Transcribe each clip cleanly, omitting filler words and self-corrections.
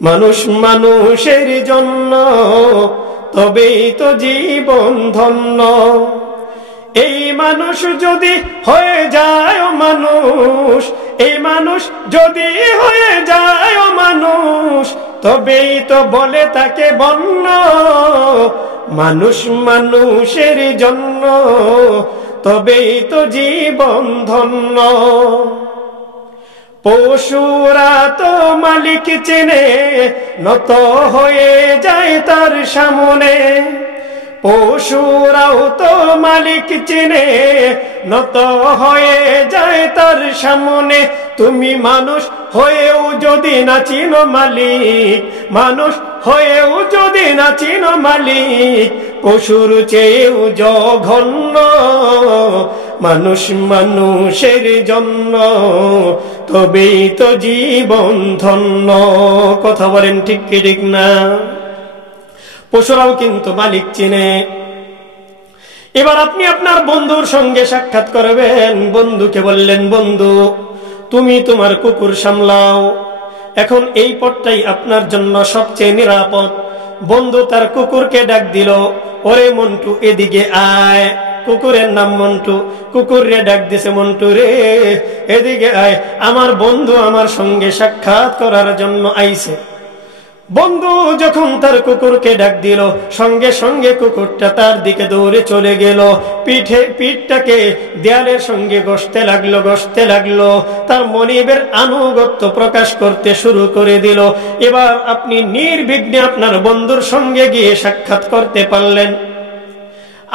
মানুষ মানুষের জন্য, তবেই তো জীবন ধন্য। এই মানুষ যদি হয়ে যায় মানুষ, এই মানুষ যদি হয়ে যায় মানুষ, তবেই তো বলে তাকে বন্য। মানুষ মানুষের জন্য, তবেই তো জীবন ধন্য। পশুরা তো মালিক চেনে, নত হয়ে যায় তার সামনে। পশুরাও তো মালিক চেনে, নত হয়ে যায় তার সামনে। তুমি মানুষ হয়েও যদি না চিনো মালিক, মানুষ হয়েও যদি না চিনো মালিক, পশুর চেয়েও জঘন্য। মানুষ মানুষের জন্য, তবেই তো জীবন ধন্য। কথা বলেন ঠিক কি ঠিক না? পশুরাও কিন্তু মালিক চিনে। এবার আপনি আপনার বন্ধুর সঙ্গে সাক্ষাৎ করবেন। বন্ধুকে বললেন, বন্ধু তুমি তোমার কুকুর সামলাও, এখন এই পথটাই আপনার জন্য সবচেয়ে নিরাপদ। বন্ধু তার কুকুরকে ডাক দিল, ওরে মন্টু এদিকে আয়। কুকুরের নাম মন্টু। কুকুর রে ডাক দিছে, মন্টু রে এদিকে আয়, আমার বন্ধু আমার সঙ্গে সাক্ষাৎ করার জন্য আইছে। বন্ধু যখন তার কুকুরকে ডাক দিল, সঙ্গে সঙ্গে কুকুরটা তার দিকে দৌড়ে চলে গেল। পিঠটাকে দেয়ালের সঙ্গে ঘষতে লাগলো। তার মনিবের আনুগত্য প্রকাশ করতে শুরু করে দিল। এবার আপনি নির্বিঘ্নে আপনার বন্ধুর সঙ্গে গিয়ে সাক্ষাৎ করতে পারলেন।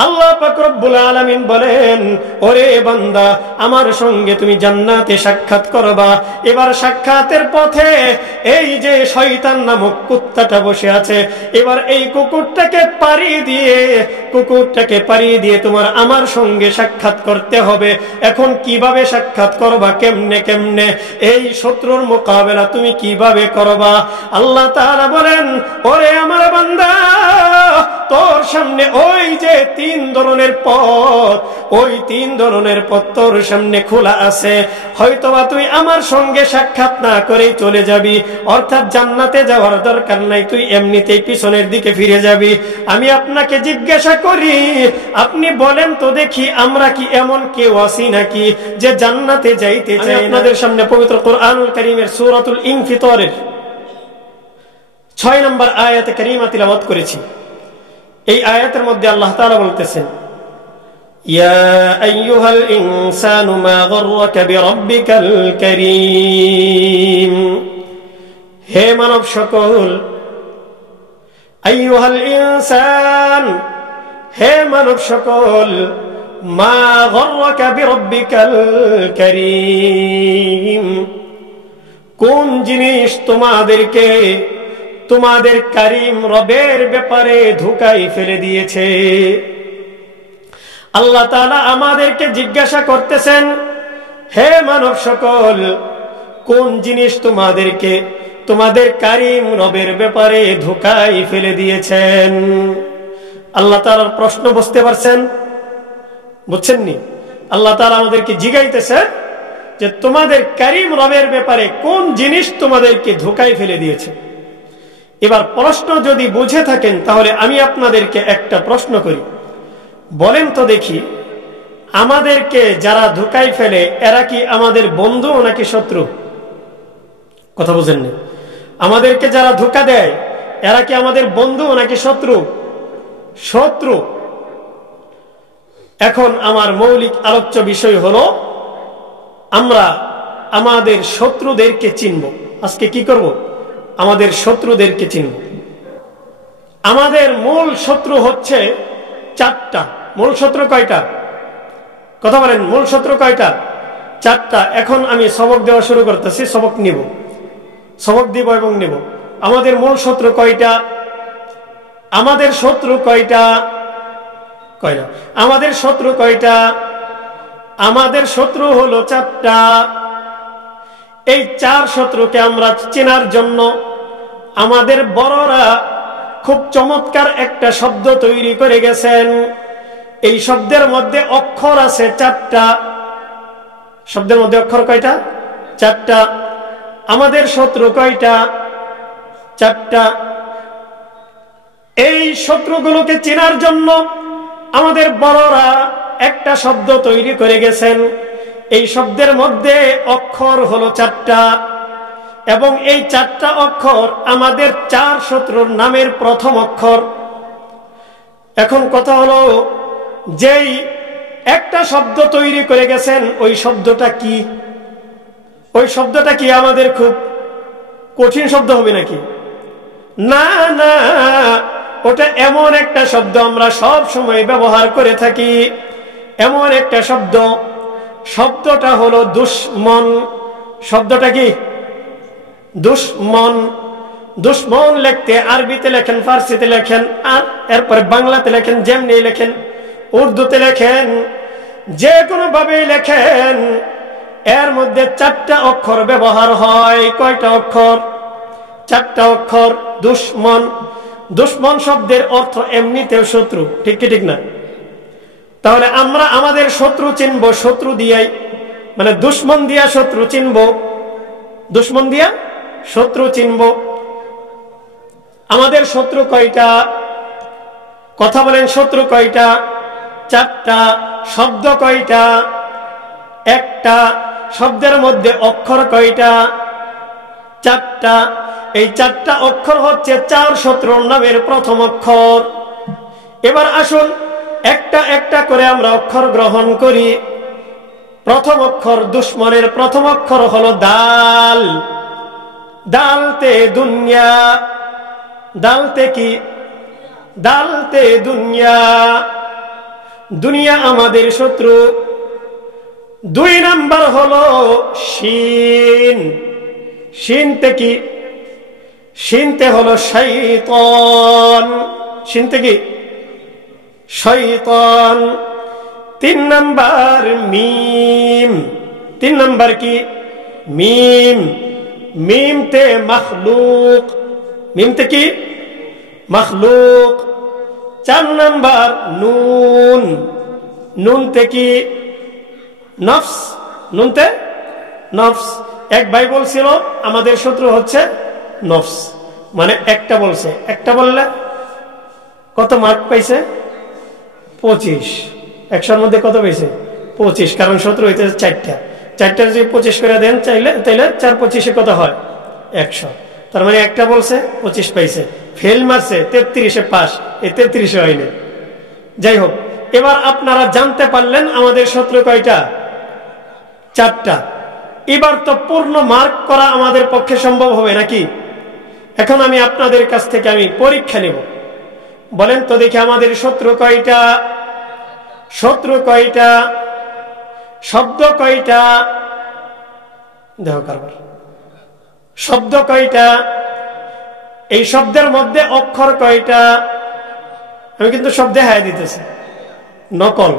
আল্লাহ পাক রব্বুল আলামিন বলেন, ওরে বান্দা আমার সঙ্গে তুমি জান্নাতে সাক্ষাৎ করবা। এবার সাক্ষাতের পথে এই যে শয়তান নামক কুত্তাটা বসে আছে, এবার এই কুকুরটাকে পাড়িয়ে দিয়ে তোমার আমার সঙ্গে সাক্ষাৎ করতে হবে। এখন কিভাবে সাক্ষাৎ করবা, কেমনে এই শত্রুর মোকাবেলা তুমি কিভাবে করবা? আল্লাহ তাআলা বলেন, ওরে আমার বান্দা তোর সামনে ওই যে তিন ধরনের পথ তোর সামনে খোলা আছে। হয়তোবা তুই আমার সঙ্গে সাক্ষাৎ না করে চলে যাবি, অর্থাৎ জান্নাতে যাওয়ার দরকার নাই, তুই এমনিতেই পিছনের দিকে ফিরে যাবি। আমি আপনাকে জিজ্ঞাসা করি, আপনি বলেন তো দেখি, আমরা কি এমন কেউ আছি নাকি যে জান্নাতে যাইতে চাই? আপনাদের সামনে পবিত্র কোরআনুল কারীমের সূরাতুল ইনফিতারের 6 নম্বর আয়াতে কারীমা তিলাওয়াত করেছি। এই আয়াতের মধ্যে আল্লাহ তাআলা বলতেছেন, ইয়া আইয়ুহাল ইনসানু মা গররাকা বিরাব্বিকাল কারীম। হে মানব সকল, আইয়ুহাল ইনসান, হে মানব সকল, মা গররাকা বিরাব্বিকাল কারীম, কোন জিনিস তোমাদেরকে তোমাদের কারীম রবের ব্যাপারে ধোঁকায় ফেলে দিয়েছে? আল্লাহ তাআলা আমাদেরকে জিজ্ঞাসা করতেছেন, হে মানব সকল, কোন জিনিস তোমাদেরকে তোমাদের কারীম রবের ব্যাপারে ধোঁকায় ফেলে দিয়েছেন? আল্লাহ তাআলার প্রশ্ন বুঝতে পারছেন? বুঝছেননি? আল্লাহ তাআলা আমাদেরকে জিজ্ঞাইতেছেন যে তোমাদের কারীম রবের ব্যাপারে কোন জিনিস তোমাদেরকে ধোঁকায় ফেলে দিয়েছে। এবার প্রশ্ন যদি বুঝে থাকেন, তাহলে আমি আপনাদেরকে একটা প্রশ্ন করি। বলেন তো দেখি, আমাদেরকে যারা ধোঁকায় ফেলে এরা কি আমাদের বন্ধু নাকি শত্রু? কথা বুঝেননি? আমাদেরকে যারা ধোঁকা দেয় এরা কি আমাদের বন্ধু নাকি শত্রু? শত্রু। এখন আমার মৌলিক আলোচ্য বিষয় হলো, আমরা আমাদের শত্রুদেরকে চিনব। আজকে কি করব? আমাদের শত্রুদেরকে চিনব। আমাদের মূল শত্রু হচ্ছে 4টা। মূল শত্রু কয়টা? কথা বলেন, মূল শত্রু কয়টা? 4টা। এখন আমি সবক দেওয়া শুরু করতেছি, সবক দিব এবং নিব। আমাদের মূল শত্রু কয়টা? আমাদের শত্রু কয়টা? আমাদের শত্রু কয়টা? আমাদের শত্রু হলো 4টা। এই 4 শত্রুকে আমরা চেনার জন্য আমাদের বড়রা খুব চমৎকার একটা শব্দ তৈরি করে গেছেন। এই শব্দের মধ্যে অক্ষর আছে 4টা। শব্দের মধ্যে অক্ষর কয়টা? 4টা। আমাদের শত্রু কয়টা? চারটা। এই শত্রুগুলোকে চেনার জন্য আমাদের বড়রা একটা শব্দ তৈরি করে গেছেন। এই শব্দের মধ্যে অক্ষর হলো চারটা, এবং এই চারটা অক্ষর আমাদের চার শত্রুর নামের প্রথম অক্ষর। এখন কথা হলো, যেই একটা শব্দ তৈরি করে গেছেন ওই শব্দটা কি? ওই শব্দটা কি আমাদের খুব কঠিন শব্দ হবে নাকি? না না, ওটা এমন একটা শব্দ আমরা সব সময় ব্যবহার করে থাকি, এমন একটা শব্দ। শব্দটা হলো দুশ্মন। শব্দটা কি? দুশ্মন। দুশ্মন লিখতে আরবিতে লেখেন, ফার্সিতে লেখেন, আর এরপরে বাংলাতে লেখেন, যেমনি লেখেন, উর্দুতে লেখেন, যে কোনো ভাবে লেখেন, এর মধ্যে চারটা অক্ষর ব্যবহার হয়। কয়টা অক্ষর? চারটা অক্ষর। দুশ্মন। দুশ্মন শব্দের অর্থ এমনিতেও শত্রু, ঠিক কি ঠিক না? তাহলে আমরা আমাদের শত্রু চিনব শত্রু দিয়াই, মানে দুশ্মন দিয়া শত্রু চিনব, দুশ্মন দিয়া শত্রু চিনব। আমাদের শত্রু কয়টা? কথা বলেন, শত্রু কয়টা? চারটা। শব্দ কয়টা? একটা। শব্দের মধ্যে অক্ষর কয়টা? চারটা। এই চারটা অক্ষর হচ্ছে চার শত্রুর নামের প্রথম অক্ষর। এবার আসুন একটা একটা করে আমরা অক্ষর গ্রহণ করি। প্রথম অক্ষর দুশ্মনের প্রথম অক্ষর হলো দাল। দালতে দুনিয়া। দালতে কি? দালতে দুনিয়া। দুনিয়া আমাদের শত্রু। দুই নাম্বার হলো শিন। শিনতে কি? শিনতে হলো শয়তান। শিনতে কি? শয়তান। তিন নাম্বার মিম। তিন নাম্বার কি? মিম। মিমতে মখলুক। মিমতে কি? মখলুক। চার নাম্বার নুন। নুনতে কি? নফস। নুনতে নফস। এক ভাই বলছিল আমাদের শত্রু হচ্ছে নফস, মানে একটা বলছে। একটা বললে কত মার্ক পাইছে? 25। 100-র মধ্যে কত পাইছে? 25। কারণ শত্রু হইতেছে চারটা। চারটা যদি 25 করে দেন চাইলে, তাইলে 4-25-এ কত হয়? 100। তার মানে একটা বলছে 25 পাইছে। ফেল মারছে 33-এ পাস। এই 33-এ হয়নি। যাই হোক, এবার আপনারা জানতে পারলেন আমাদের শত্রু কয়টা? চারটা। এবার তো পূর্ণ মার্ক করা আমাদের পক্ষে সম্ভব হবে নাকি? এখন আমি আপনাদের কাছ থেকে আমি পরীক্ষা নেব। বলেন তো দেখি আমাদের শত্রু কয়টা? শত্রু কয়টা? শব্দ কয়টা? দেখো কারবার। শব্দ কয়টা? এই শব্দের মধ্যে অক্ষর কয়টা? আমি কিন্তু সব দেখাই দিতেছি, নকল।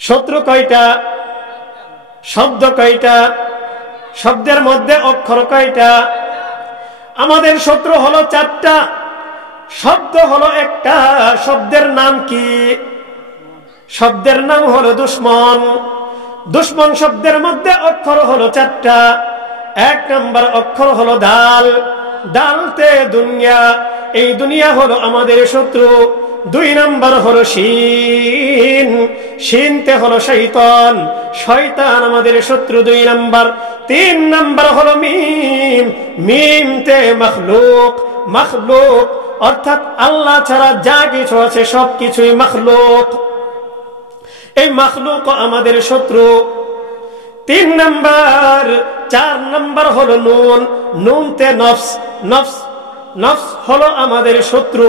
শত্রু কয়টা? শব্দ কয়টা? শব্দের মধ্যে অক্ষর কয়টা? আমাদের শত্রু হলো চারটা, শব্দ হলো একটা। শব্দের নাম কি? শব্দের নাম হলো দুশ্মন। দুশ্মন শব্দের মধ্যে অক্ষর হলো চারটা। এক নম্বর অক্ষর হলো দাল। দালতে দুনিয়া। এই দুনিয়া হলো আমাদের শত্রু। দুই নাম্বার হলো শিন। শিনতে হলো শয়তান। শয়তান আমাদের শত্রু, দুই নাম্বার। তিন নাম্বার হলো মিম। মিমতে মখলুক। মখলুক অর্থাৎ আল্লাহ ছাড়া যা কিছু আছে সব কিছুই মখলুক। এই মখলুক আমাদের শত্রু। তিন নাম্বার। চার নাম্বার হলো নুন। নুনতে নফস। নফস নফস হলো আমাদের শত্রু।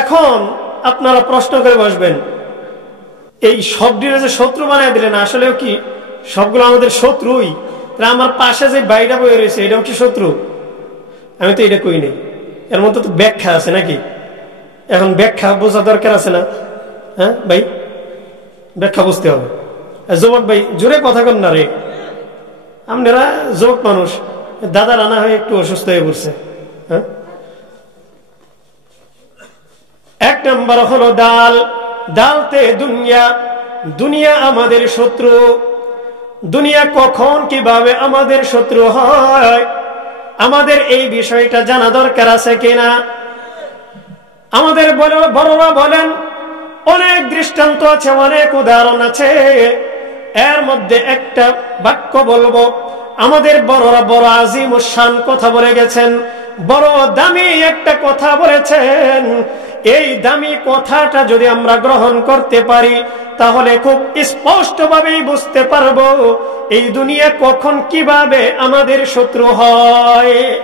এখন আপনারা প্রশ্ন করে বসবেন, এই সবগুলো যে শত্রু বানায় দিলেন, আসলেও কি সবগুলো আমাদের শত্রুই? তাহলে আমার পাশে যে বাইটা বয়ে রয়েছে এটাও কি শত্রু? আমি তো এটা কই নেই। এর মধ্যে তো ব্যাখ্যা আছে নাকি? এখন ব্যাখ্যা বোঝা দরকার আছে না? হ্যাঁ ভাই, ব্যাখ্যা বুঝতে হবে। যুবক ভাই জোরে কথা কন না রে, আপনারা যুবক মানুষ। দাদা রানা হয়ে একটু অসুস্থ হয়ে পড়ছে। হ্যাঁ, এক নম্বর হলো ডাল। ডালতে দুনিয়া। দুনিয়া আমাদের শত্রু। দুনিয়া কখন কিভাবে আমাদের শত্রু হয় আমাদের এই বিষয়টা জানা দরকার আছে কিনা? আমাদের বড়রা বলেন, অনেক দৃষ্টান্ত আছে, অনেক উদাহরণ আছে, এর মধ্যে একটা বাক্য বলবো। আমাদের বড়রা বড় আজিম ও শান কথা বলে গেছেন, বড় দামি একটা কথা বলেছেন। এই দামি কথাটা যদি আমরা গ্রহণ করতে পারি তাহলে খুব স্পষ্টভাবেই বুঝতে পারবো এই দুনিয়া কখন কিভাবে আমাদের শত্রু হয়।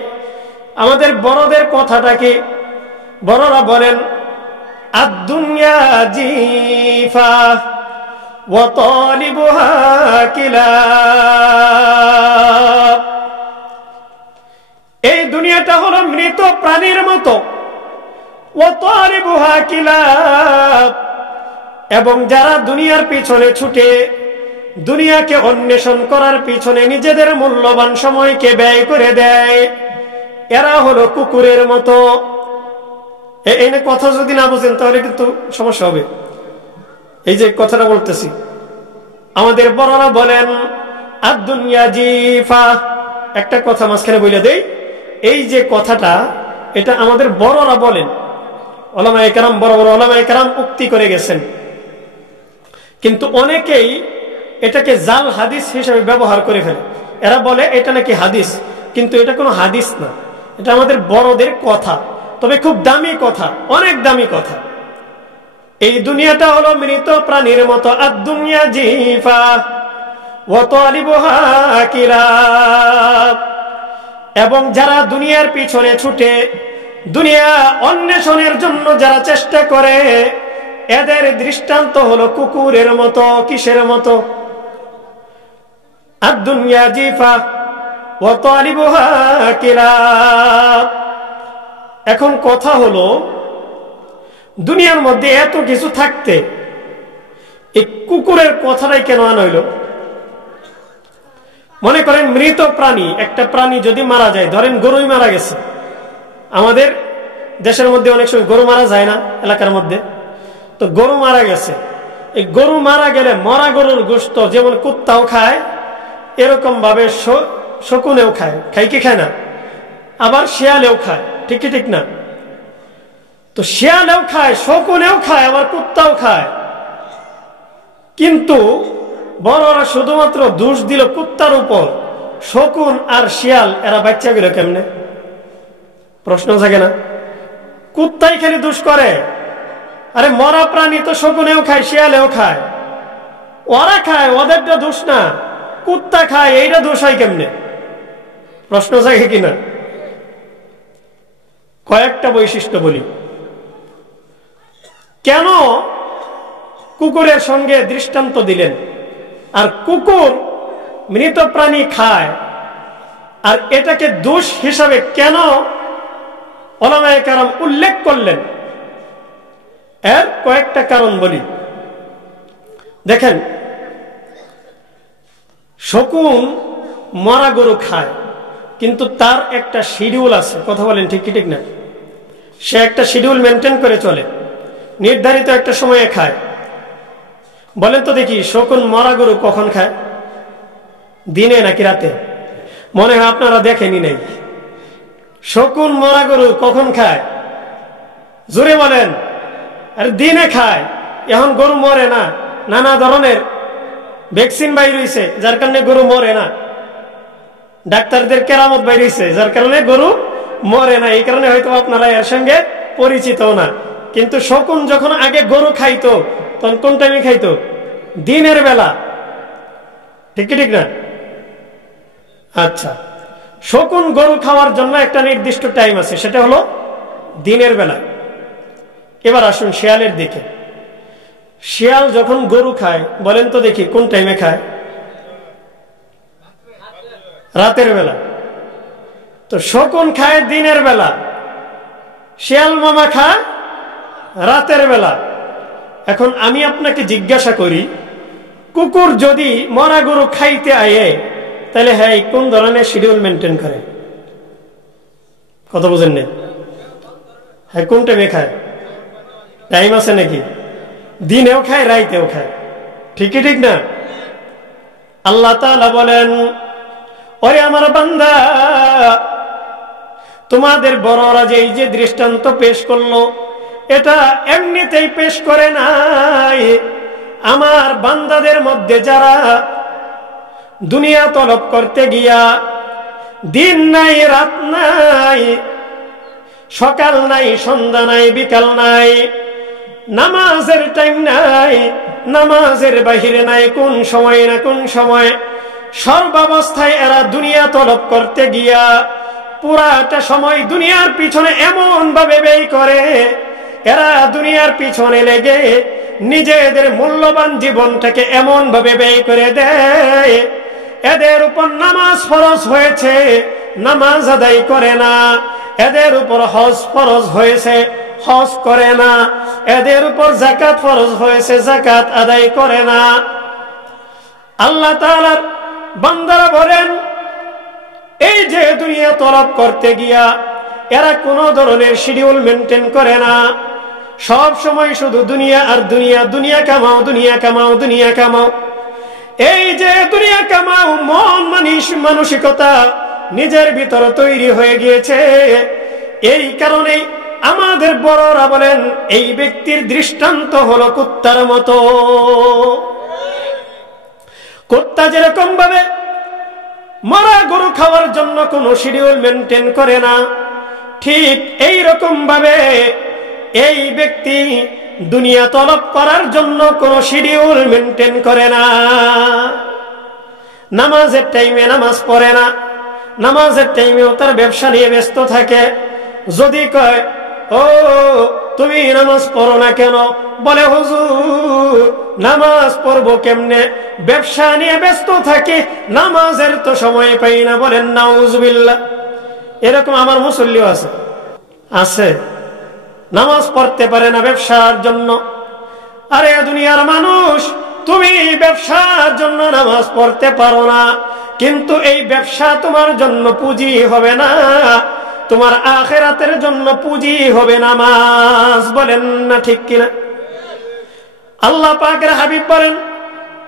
আমাদের বড়দের কথাটা কি? বড়রা বলেন, আদ-দুনিয়া জিফা ওয়া তালিবুহা কিলাব। এই দুনিয়াটা হলো মৃত প্রাণীর মতো। ওয়া তালিবুহা কিলাব, এবং যারা দুনিয়ার পিছনে ছুটে, দুনিয়াকে অন্বেষণ করার পিছনে নিজেদের মূল্যবান সময়কে ব্যয় করে দেয়, এরা হলো কুকুরের মতো। এই কথা যদি না বুঝেন তাহলে কিন্তু সমস্যা হবে। এই যে কথাটা বলতেছি, আমাদের বড়রা বলেন আদ-দুনিয়া জিফা। একটা কথা মাঝখানে বলে দেই, এই যে কথাটা এটা আমাদের বড়রা বলেন, উলামায়ে কেরাম, বড় বড় উলামায়ে কেরাম উক্তি করে গেছেন। কিন্তু অনেকেই এটাকে জাল হাদিস হিসেবে ব্যবহার করে ফেলে। এরা বলে এটা নাকি হাদিস, কিন্তু এটা কোনো হাদিস না, এটা আমাদের বড়দের কথা, তবে খুব দামি কথা, অনেক দামি কথা। এই দুনিয়াটা হলো মৃত প্রাণীর মতো। আদ-দুনিয়া জিফা ওয়া তালিবুহা কিলাব, এবং যারা দুনিয়ার পিছনে ছুটে, দুনিয়া অন্বেষণের জন্য যারা চেষ্টা করে, এদের দৃষ্টান্ত হলো কুকুরের মতো। কিসের মতো? আদ-দুনিয়া জিফা ওয়া তালিবুহা কিলাব। এখন কথা হলো, দুনিয়ার মধ্যে এত কিছু থাকতে এই কুকুরের কথাটাই কেন আনা হইল? মনে করেন মৃত প্রাণী, একটা প্রাণী যদি মারা যায়, ধরেন গরুই মারা গেছে। আমাদের দেশের মধ্যে অনেক সময় গরু মারা যায় না, এলাকার মধ্যে। তো গরু মারা গেছে, এই গরু মারা গেলে মরা গরুর গোশত যেমন কুত্তাও খায়, এরকম ভাবে শকুনেও খায়। খায় কি খায় না? আবার শিয়ালেও খায়, ঠিক কি ঠিক না? তো শিয়ালেও খায়, শকুনেও খায়, আবার কুত্তাও খায়। কিন্তু বড়রা শুধুমাত্র দোষ দিল কুত্তার উপর। শকুন আর শিয়াল এরা বাচ্চা গেল কেমনে? প্রশ্ন জাগে না? কুত্তাই খালি দোষ করে। আরে মরা প্রাণী তো শকুনেও খায়, শিয়ালেও খায়, ওরা খায়, ওদেরটা দোষ না। কুত্তা খায়, এইটা দোষ হয় কেমনে? প্রশ্ন জাগে কিনা? কয়েকটা বৈশিষ্ট্য বলি। কেন কুকুরের সঙ্গে দৃষ্টান্ত দিলেন? আর কুকুর মৃত প্রাণী খায়, আর এটাকে দোষ হিসাবে কেন উলামায়ে কেরাম উল্লেখ করলেন? এর কয়েকটা কারণ বলি। দেখেন, শকুন মরা গরু খায়, কিন্তু তার একটা শিডিউল আছে। কথা বলেন ঠিক কি ঠিক না? সে একটা শিডিউল মেনটেন করে চলে, নির্ধারিত একটা সময়ে খায়। বলেন তো দেখি, শকুন মরা গরু কখন খায়? দিনে নাকি রাতে? মনে হয় আপনারা দেখেনি নাই। শকুন মরা গরু কখন খায়? জোরে বলেন। আর দিনে খায়। এখন গরু মরে না, নানা ধরনের ভ্যাকসিন বাইর হইছে, যার কারণে গরু মরে না। ডাক্তারদের কেরামত বাইর হইছে, যার কারণে গরু মরে না। এই কারণে হয়তো আপনারা এর সঙ্গে পরিচিত না। কিন্তু শকুন যখন আগে গরু খাইতো, তখন কোন টাইমে খাইতো? দিনের বেলা, ঠিক কি ঠিক না? আচ্ছা, শকুন গরু খাওয়ার জন্য একটা নির্দিষ্ট টাইম আছে, সেটা হলো দিনের বেলা। এবার আসুন শিয়ালের দিকে। শিয়াল যখন গরু খায়, বলেন তো দেখি কোন টাইমে খায়? রাতের বেলা। তো শকুন খায় দিনের বেলা, শিয়াল মামা খায় রাতের বেলা। এখন আমি আপনাকে জিজ্ঞাসা করি, কুকুর যদি মরা গরু খাইতে আয়ে, তাহলে হ্যাঁ কোন ধরনের শিডিউল মেনটেন করে? কথা বুঝেন না? হ্যাঁ, কোন টাইমে খায়? টাইম আছে নাকি? দিনেও খায়, রাইতেও খায়, ঠিকই ঠিক না? আল্লাহ তাআলা বলেন, ওরে আমার বান্দা, তোমাদের বড়রা যে এই যে দৃষ্টান্ত পেশ করলো, এটা এমনিতেই পেশ করে নাই। আমার বান্দাদের মধ্যে যারা দুনিয়া তলব করতে গিয়া দিন নাই রাত নাই, সকাল নাই সন্ধ্যা নাই বিকাল নাই, নামাজের টাইম নাই, নামাজের বাহিরে নাই, কোন সময় না কোন সময়, সর্বাবস্থায় এরা দুনিয়া তলব করতে গিয়া পুরাটা সময় দুনিয়ার পিছনে এমন ভাবে ব্যয় করে, এরা দুনিয়ার পিছনে লেগে নিজেদের মূল্যবান জীবনটাকে এমন ভাবে ব্যয় করে দেয়, এদের উপর নামাজ ফরজ হয়েছে, নামাজ আদায় করে না। এদের উপর হজ ফরজ হয়েছে, হজ করে না। এদের উপর যাকাত ফরজ হয়েছে, যাকাত আদায় করে না। আল্লাহ তাআলার বান্দারা বলেন, এই যে দুনিয়া তলব করতে গিয়া এরা কোন ধরনের শিডিউল মেনটেন করে না, সব সময় শুধু দুনিয়া আর দুনিয়া, দুনিয়া কামাও, দুনিয়া কামাও, দুনিয়া কামাও। এই যে দুনিয়া কামাও মন মানসিকতা নিজের ভিতরে তৈরি হয়ে গিয়েছে, এই কারণে আমাদের বড়রা বলেন এই ব্যক্তির দৃষ্টান্ত হলো কুত্তার মতো। কুত্তা যেরকম ভাবে মরা গরু খাওয়ার জন্য কোনো শিডিউল মেনটেন করে না, ঠিক এই রকম ভাবে এই ব্যক্তি দুনিয়া তলব করার জন্য কোনো শিডিউল মেনটেন করে না। নামাজের টাইমে নামাজ পড়ে না, নামাজের টাইমেও তার ব্যবসা নিয়ে ব্যস্ত থাকে। যদি কয়, ও তুমি নামাজ পড়ো না কেন? বলে, হুজুর নামাজ পড়বো কেমনে, ব্যবসা নিয়ে ব্যস্ত থাকে, নামাজের তো সময় পাই না। বলেন নাউজুবিল্লাহ। এরকম আমার মুসল্লিও আছে, আছে নামাজ পড়তে পারে না ব্যবসার জন্য। আরে দুনিয়ার মানুষ, তুমি ব্যবসার জন্য নামাজ পড়তে পারো না, কিন্তু এই ব্যবসা তোমার জন্য পুঁজি হবে না, তোমার আখিরাতের জন্য পুঁজি হবে নামাজ। বলেন না ঠিক কিনা? আল্লাহ পাকের হাবিব বলেন,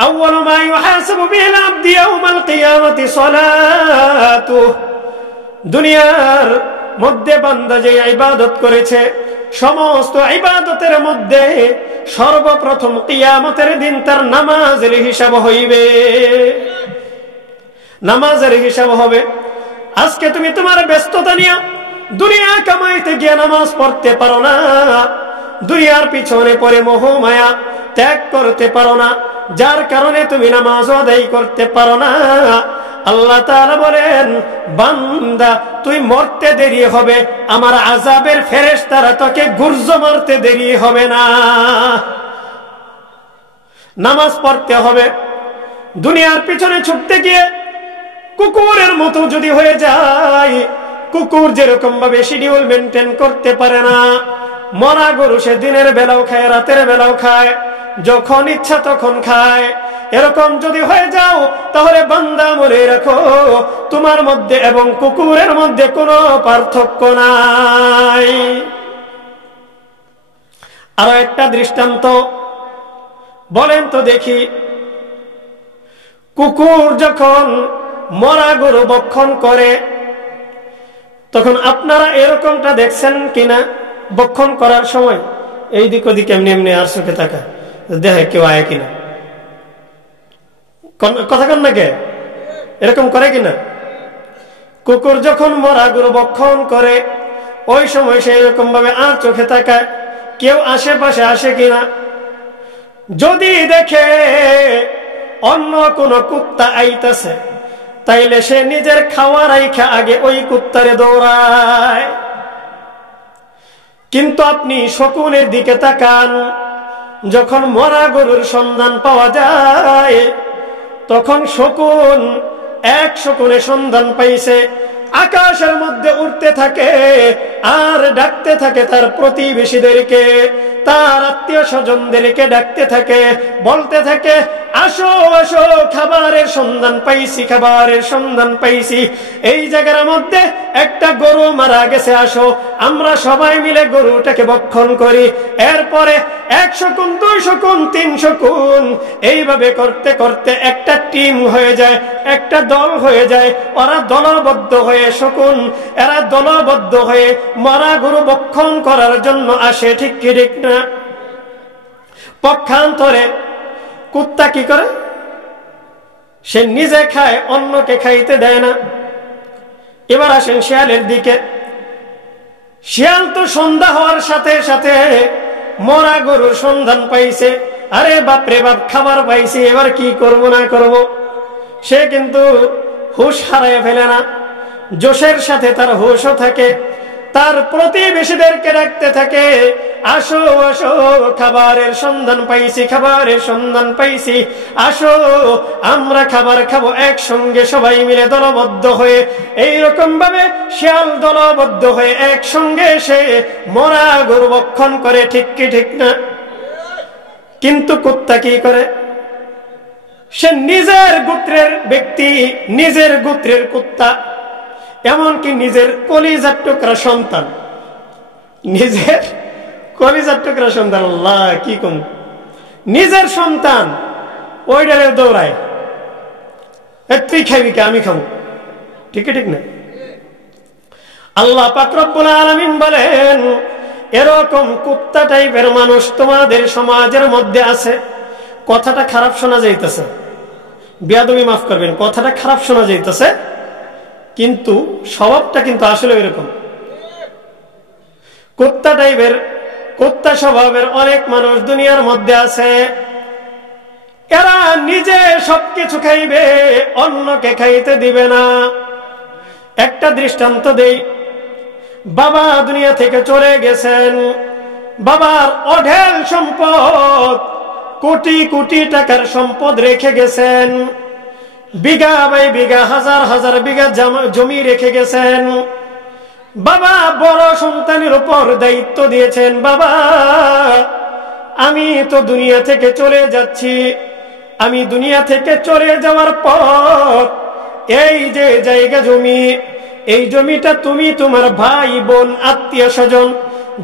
আউয়ালু মা ইউহাসাবু বিল আবদি ইয়াউমাল কিয়ামাতি সালাতুহু। দুনিয়ার মধ্যে বান্দা যে ইবাদত করেছে, সমস্ত ইবাদতের মধ্যে সর্বপ্রথম কিয়ামতের দিন তার নামাজের হিসাব হইবে, নামাজের হিসাব হবে। আজকে তুমি তোমার ব্যস্ততা নিয়ে দুনিয়া কামাইতে গিয়ে নামাজ পড়তে পারো না, দুনিয়ার পিছনে পড়ে মোহ মায়া ত্যাগ করতে পারো না, যার কারণে তুমি নামাজ আদায় করতে পারো না। আল্লাহ তাআলা বলেন, বান্দা তুই মরতে দেরি হবে, আমার আযাবের ফেরেশতারা তোকে গুরজ মারতে দেরি হবে না। নামাজ পড়তে হবে। দুনিয়ার পিছনে ছুটতে গিয়ে কুকুরের মতো যদি হয়ে যায়, কুকুর যেরকম ভাবে শিডিউল মেনটেন করতে পারে না, মরা গরু সে দিনের বেলাও খায়, রাতের বেলাও খায়, যখন ইচ্ছা তখন খায়, এরকম যদি হয়ে যাও, তাহলে বান্দা মনে রাখো, তোমার মধ্যে এবং কুকুরের মধ্যে কোনো পার্থক্য নাই। আরো একটা দৃষ্টান্ত বলেন তো দেখি। কুকুর যখন মরা গরু ভক্ষণ করে, তখন আপনারা এরকমটা দেখছেন কিনা? ভক্ষণ করার সময় এই দিক ওদিক এমনি এমনি আর চোখে থাকা, দেখে কেউ আয় কিনা, কথা কন না কে, এরকম করে কিনা? কুকুর যখন মরা গরু ভক্ষণ করে, ওই সময় সে এরকম ভাবে আর চোখে তাকায় কেউ আশেপাশে আসে কিনা। যদি দেখে অন্য কোন কুত্তা আইতাছে, তাইলে সে নিজের খাওয়া রাইখা আগে ওই কুত্তারে দৌড়ায়। কিন্তু আপনি শকুনের দিকে তাকান, যখন মরা গরুর সন্ধান পাওয়া যায়, তখন শকুন এক শকুনের সন্ধান পাইছে, আকাশের মধ্যে উঠতে থাকে আর ডাকতে থাকে তার প্রতিবেশীদেরকে, তার আত্মীয় স্বজনদেরকে ডাকতে থাকে, বলতে থাকে, আসো আসো, খাবারের সন্ধান পাইছি, খাবারের সন্ধান পাইছি। এই জায়গার মধ্যে একটা গরু মারা গেছে, আসো আমরা সবাই মিলে গরুটাকে ভক্ষণ করি। এরপরে 100 গুণ, 200 গুণ, 300 গুণ, এইভাবে করতে করতে একটা টিম হয়ে যায়, একটা দল হয়ে যায়। ওরা দলবদ্ধ হয়ে শকুন, এরা দলবদ্ধ হয়ে মরা গরু ভক্ষণ করার জন্য আসে। ঠিক কি ঠিক না? পক্ষান্তরে কুত্তা কি করে? সে নিজে খায়, অন্যকে খাইতে দেয় না। এবার আসেন শিয়ালের দিকে। শিয়াল তো সন্ধ্যা হওয়ার সাথে সাথে মরা গরুর সন্ধান পাইছে। আরে বাপরে বাপ, খাবার পাইছে, এবার কি করব না করব। সে কিন্তু হুঁশ হারায় ফেলে না, জোশের সাথে তার হুঁশও থাকে। তার প্রতিবেশীদেরকে ডাকতে থাকে, আসো আসো, খাবারের সন্ধান পাইছি, খাবারের সন্ধান পাইছি, আসো আমরা খাবার খাবো একসঙ্গে সবাই মিলে দলবদ্ধ হয়ে। এইরকম ভাবে শিয়াল দলবদ্ধ হয়ে একসঙ্গে এসে মরা গরু ভক্ষণ করে। ঠিক কি ঠিক না? কিন্তু কুত্তা কি করে? সে নিজের গোত্রের ব্যক্তি, নিজের গোত্রের কুত্তা, এমনকি নিজের কলিজার টুকরা সন্তান, নিজের কলিজার টুকরা সন্তান, আল্লাহ কি কম, নিজের সন্তান ওইটারে দৌড়ায়, তুই খাবি কে, আমি খাবো। ঠিক ঠিক না? আল্লাহ পাক রব্বুল আলামিন বলেন, এরকম কুত্তা টাইপের মানুষ তোমাদের সমাজের মধ্যে আছে। কথাটা খারাপ শোনা যাইতেছে, বেয়াদবি মাফ করবেন, কথাটা খারাপ শোনা যাইতেছে, কিন্তু স্বভাবটা কিন্তু আসলে এরকম। কুত্তা টাইপের, কুত্তা স্বভাবের অনেক মানুষ দুনিয়ার মধ্যে আছে। এরা নিজে সবকিছু খাইবে, অন্যকে খাইতে দিবে না। একটা দৃষ্টান্ত দেই। বাবা দুনিয়া থেকে চলে গেছেন, বাবার অঢেল সম্পদ, কোটি কোটি টাকার সম্পদ রেখে গেছেন, বিঘা বাই বিঘা, হাজার হাজার বিঘা জমি রেখে গেছেন। বাবা বড় সন্তানের উপর দায়িত্ব দিয়েছেন, বাবা আমি তো দুনিয়া থেকে চলে যাচ্ছি, আমি দুনিয়া থেকে চলে যাওয়ার পর এই যে জায়গা জমি, এই জমিটা তুমি তোমার ভাই বোন আত্মীয় স্বজন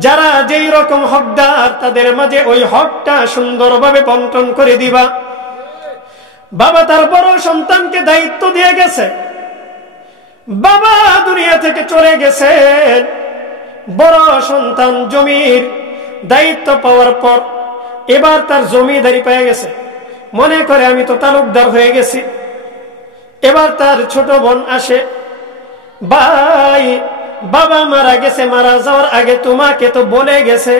যারা যেই রকম হকদার, তাদের মাঝে ওই হকটা সুন্দরভাবে বন্টন করে দিবা। বাবা তার বড় সন্তানকে দায়িত্ব দিয়ে গেছে। বাবা দুনিয়া থেকে চলে গেছেন, বড় সন্তান জমির দায়িত্ব পাওয়ার পর এবার তার জমিদারি পেয়ে গেছে। মনে করে আমি তো তালুকদার হয়ে গেছি। এবার তার ছোট বোন আসে, ভাই বাবা মারা গেছে, মারা যাওয়ার আগে তোমাকে তো বলে গেছে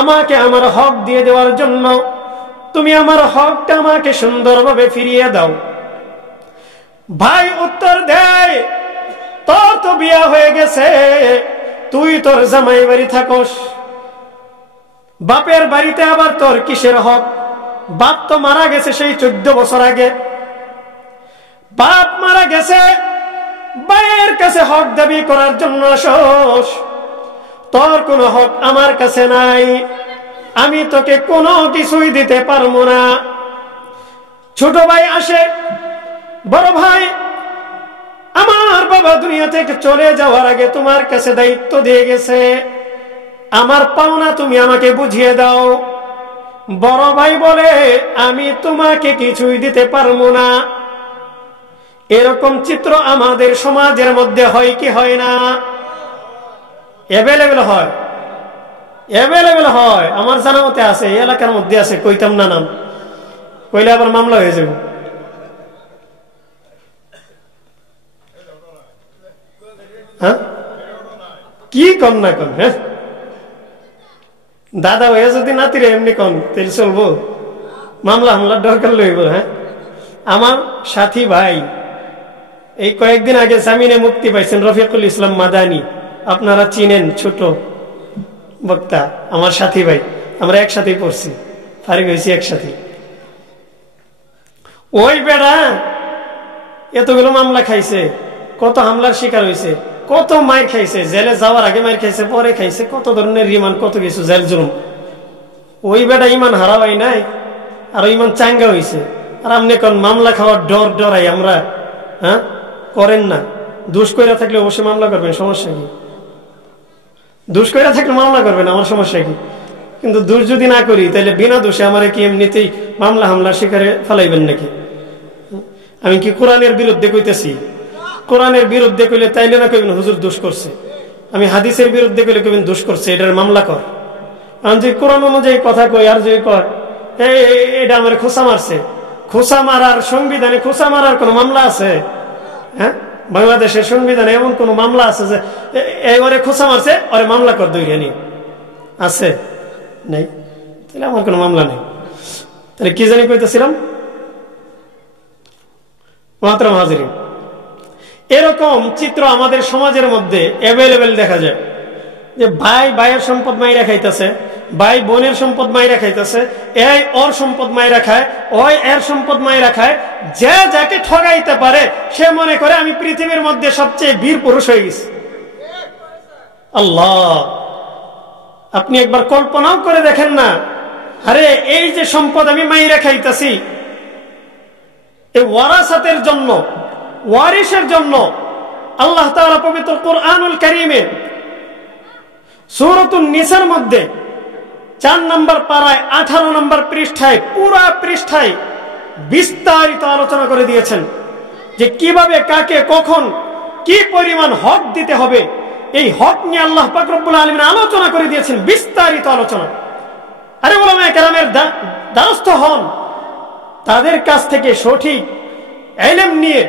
আমাকে আমার হক দিয়ে দেওয়ার জন্য, তুমি আমার হকটা আমাকে সুন্দরভাবে ফিরিয়ে দাও। ভাই উত্তর দেয়, তোর তো বিয়া হয়ে গেছে, তুই তোর জামাই বাড়ি থাকস, বাপের বাড়িতে আবার তোর কিসের হক? বাপ তো মারা গেছে সেই 14 বছর আগে। বাপ মারা গেছে, ভাইয়ের কাছে হক দাবি করার জন্য আসস, তোর কোনো হক আমার কাছে নাই, আমি তোকে কোনো কিছুই দিতে পারবো না। ছোট ভাই আসে, বড় ভাই আমার বাবা দুনিয়া থেকে চলে যাওয়ার আগে তোমার কাছে দায়িত্ব দিয়ে গেছে, আমার পাওনা তুমি আমাকে বুঝিয়ে দাও। বড় ভাই বলে, আমি তোমাকে কিছুই দিতে পারবো না। এরকম চিত্র আমাদের সমাজের মধ্যে হয় কি হয় না? অ্যাভেলেবেল হয়, অ্যাভেলেবেল হয়। আমার জানা মতে আছে, এই এলাকার মধ্যে আছে, কইতাম না নাম, কইলে আবার মামলা হয়ে যাবে। হ্যাঁ কি কন না কন, হ্যাঁ দাদা হয়ে যদি নাতিরে এমনি কন তাহলে চলবো? মামলা হামলার দরকার লইব। হ্যাঁ আমার সাথী ভাই এই কয়েকদিন আগে জামিনে মুক্তি পাইছেন, রফিকুল ইসলাম মাদানী, আপনারা চিনেন, ছোট বক্তা, আমার সাথী ভাই, আমরা একসাথেই পড়ছি, ফারিক হয়েছি একসাথে। ওই বেড়া এতগুলো মামলা খাইছে, কত হামলার শিকার হয়েছে, কত মায়ের খাইছে, জেলে যাওয়ার আগে মায়ের খাইছে, পরে খাইছে, কত ধরনের রিমান্ড, কত কিছু জেল জুলুম। ওই বেটা ইমান হারাবাই নাই আর ইমান চাঙ্গা হয়েছে, আর আপনি এখন মামলা খাওয়ার ডরাই আমরা, হ্যাঁ করেন না। দোষ কইরা থাকলে অবশ্যই মামলা করবেন, সমস্যা কি? দোষ কইরা থাকলে মামলা করবেন, আমার সমস্যা কি? কিন্তু দোষ যদি না করি তাহলে বিনা দোষে আমার কি এমনিতেই মামলা হামলা শিকারে ফেলাইবেন নাকি? আমি কি কোরআনের বিরুদ্ধে কইতেছি? কোরআনের বিরুদ্ধে কইলে তাইলে না কইবেন হুজুর দোষ করছে। আমি হাদিসের বিরুদ্ধে কইলে কইবেন দোষ করছে, এটার মামলা কর। আমি যে কোরআন অনুযায়ী কথা কই আর যে কয় এটা আমার খোসা মারছে, খোসা মারার সংবিধানে খোসা মারার কোন মামলা আছে? হ্যাঁ, বাংলাদেশের সংবিধানে এমন কোন মামলা আছে যে ওরে খোসা মারছে ওরে মামলা কর দইরা নিয়ে আছে? নেই। তাহলে আমার কোনো মামলা নেই। তাহলে কি জানি কইতেছিলাম? মাহতারাম হাজিরিন, এরকম চিত্র আমাদের সমাজের মধ্যে অ্যাভেলেবেল দেখা যায় যে ভাই ভাইয়ের সম্পদ মাইরা খাইতেছে, ভাই বোনের সম্পদ মাইরা খাইতেছে, এই ওর সম্পদ মাইরা খায়, ওই এর সম্পদ মাইরা খায়। যে যাকে ঠগাইতে পারে সে মনে করে আমি পৃথিবীর মধ্যে সবচেয়ে বীর পুরুষ হয়ে গেছি। আল্লাহ, আপনি একবার কল্পনাও করে দেখেন না, আরে এই যে সম্পদ আমি মাইরা খাইতেছি, এই ওয়ারাসাতের জন্য, ওয়ারিসের জন্য আল্লাহ তাআলা পবিত্র কুরআনুল কারীমে সূরাতুন নিসার মধ্যে 4 নম্বর পারায় 18 নম্বর পৃষ্ঠায় পুরা পৃষ্ঠায় বিস্তারিত আলোচনা করে দিয়েছেন যে কিভাবে কাকে কখন কি পরিমাণ হক দিতে হবে। এই হক নিয়ে আল্লাহ পাক রব্বুল আলামিন আলোচনা করে দিয়েছেন, বিস্তারিত আলোচনা। আরে উলামায়ে কেরামের দ্বারস্থ হন, তাদের কাছ থেকে সঠিক ইলম নিয়ে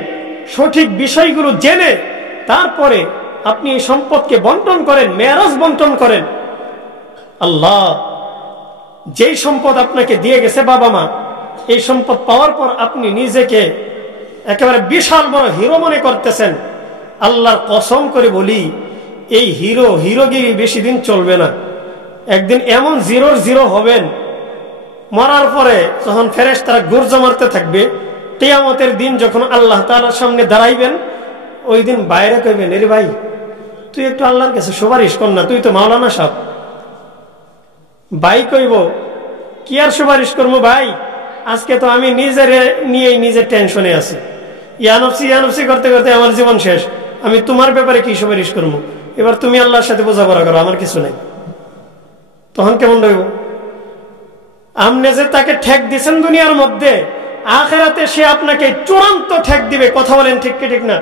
সঠিক বিষয়গুলো জেনে তারপরে আপনি এই সম্পদকে বন্টন করেন, মেরাজ বন্টন করেন। আল্লাহ যেই সম্পদ আপনাকে দিয়ে গেছে বাবা মা, এই সম্পদ পাওয়ার পর আপনি নিজেকে একেবারে বিশাল বড় হিরো মনে করতেছেন। আল্লাহর কসম করে বলি, এই হিরোগিরি বেশি দিন চলবে না। একদিন এমন জিরোর জিরো হবেন, মরার পরে যখন ফেরেশতারা গুরজা মারতে থাকবে, কিয়ামতের দিন যখন আল্লাহ তাআলার সামনে দাঁড়াইবেন, ওই দিন বাইরে কইবেন, এরে ভাই তুই একটু আল্লাহর কাছে সুপারিশ কর না, তুই তো মাওলানা সাহেব। ভাই কইব, কি আর সুপারিশ করবো ভাই, আজকে তো আমি নিজের নিয়েই নিজের টেনশনে আছি, ইয়ানফসি করতে করতে আমার জীবন শেষ, আমি তোমার ব্যাপারে কি সুপারিশ করবো? এবার তুমি আল্লাহর সাথে বোঝাপড়া করো, আমার কিছু নাই। তখন কেমন রইব? আপনি যে তাকে ঠেক দিচ্ছেন দুনিয়ার মধ্যে, আখিরাতে সে আপনাকে চূড়ান্ত ঠেক দিবে। কথা বলেন ঠিক কি ঠিক না?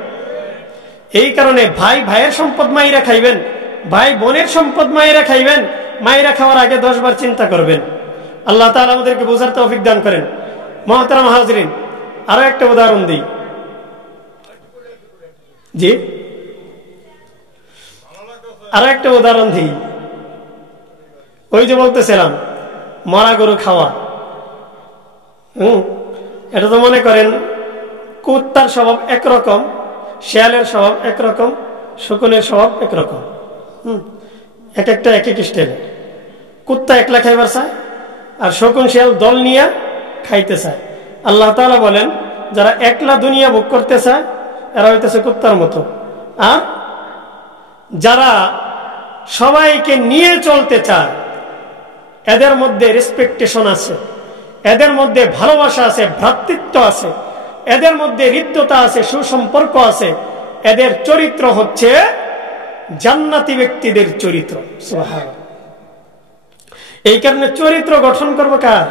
এই কারণে ভাই ভাইয়ের সম্পদ মাইরা খাইবেন, ভাই বোনের সম্পদ মাইরা খাইবেন, মাইরা খাওয়ার আগে 10 বার চিন্তা করবেন। আল্লাহ তাআলা আমাদেরকে বোঝার তৌফিক দান করেন। মুহতারাম হাজিরিন, আরো একটা উদাহরণ দিই। জি, আরো একটা উদাহরণ দিই। ওই যে বলতেছিলাম মরা গরু খাওয়া, এটা তো মনে করেন কুত্তার স্বভাব একরকম, শিয়ালের স্বভাব একরকম, শকুনের স্বভাব একরকম। এক একটা এক এক স্টাইল। কুত্তা একলা খাইবার চায় আর শকুন শিয়াল দল নিয়ে খাইতে চায়। আল্লাহ তাআলা বলেন, যারা একলা দুনিয়া ভোগ করতে চায় এরা হইতেছে কুত্তার মতো, আর যারা সবাইকে নিয়ে চলতে চায় এদের মধ্যে রেসপেকটেশন আছে, এদের মধ্যে ভালোবাসা আছে, ভ্রাতৃত্ব আছে, এদের মধ্যে হৃদ্যতা আছে, সুসম্পর্ক আছে। এদের চরিত্র হচ্ছে জান্নাতি ব্যক্তিদের চরিত্র। সুবহানাল্লাহ। এই কারণে চরিত্র গঠন করবো কার?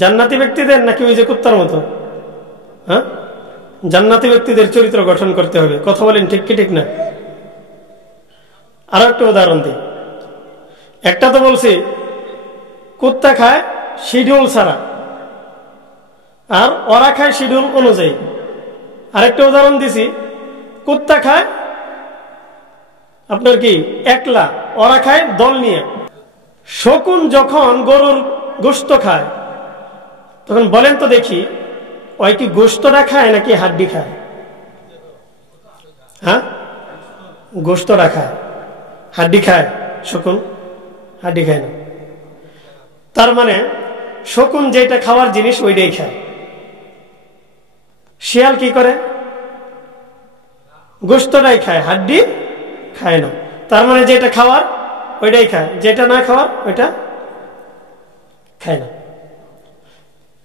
জান্নাতি ব্যক্তিদের নাকি ওই যে কুত্তার মতো? হ্যাঁ, জান্নাতি ব্যক্তিদের চরিত্র গঠন করতে হবে। কথা বলেন ঠিক কি ঠিক না? আরো একটা উদাহরণ দিই। একটা তো বলছি কুত্তা খায় শিডিউল ছাড়া, আর ওরা খায় শিডিউল অনুযায়ী। আরেকটা উদাহরণ দিছি, কুত্তা খায় আপনার কি একলা, ওরা খায় দল নিয়ে। শকুন যখন গরুর গোশত খায় তখন বলেন তো দেখি, ওই কি গোশতটা খায় নাকি হাড্ডি খায়? হ্যাঁ, গোশতটা খায়। হাড্ডি খায় শকুন? হাড্ডি খায় না। তার মানে শকুন যেটা খাওয়ার জিনিস ওইটাই খায়। শিয়াল কি করে? গোশতটাই খায়, হাড্ডি খায় না। তার মানে যেটা খাওয়ার ওইটাই খায়, যেটা না খাওয়ার ওইটা খায় না।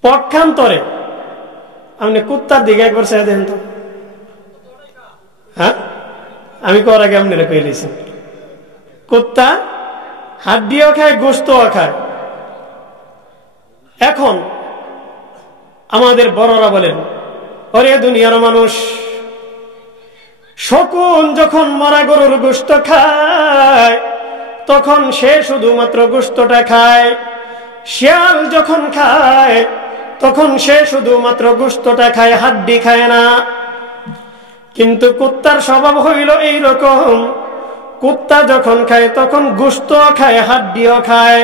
পক্ষান্তরে আপনি কুত্তার দিকে একবার চাই দেখেন তো। হ্যাঁ, আমি কর আগে আপনারা কয়ে দিয়েছেন, কুত্তা হাড্ডিও খায়, গোশতও খায়। এখন আমাদের বড়রা বলেন, ওরে দুনিয়ার মানুষ, শকুন যখন মরা গরুর গোশত খায় তখন সে শুধুমাত্র গোশতটা খায়, শিয়াল যখন খায় তখন সে শুধুমাত্র গোশতটা খায়, হাড্ডি খায় না। কিন্তু কুত্তার স্বভাব হইল এই রকম, কুত্তা যখন খায় তখন গোশতও খায়, হাড্ডিও খায়।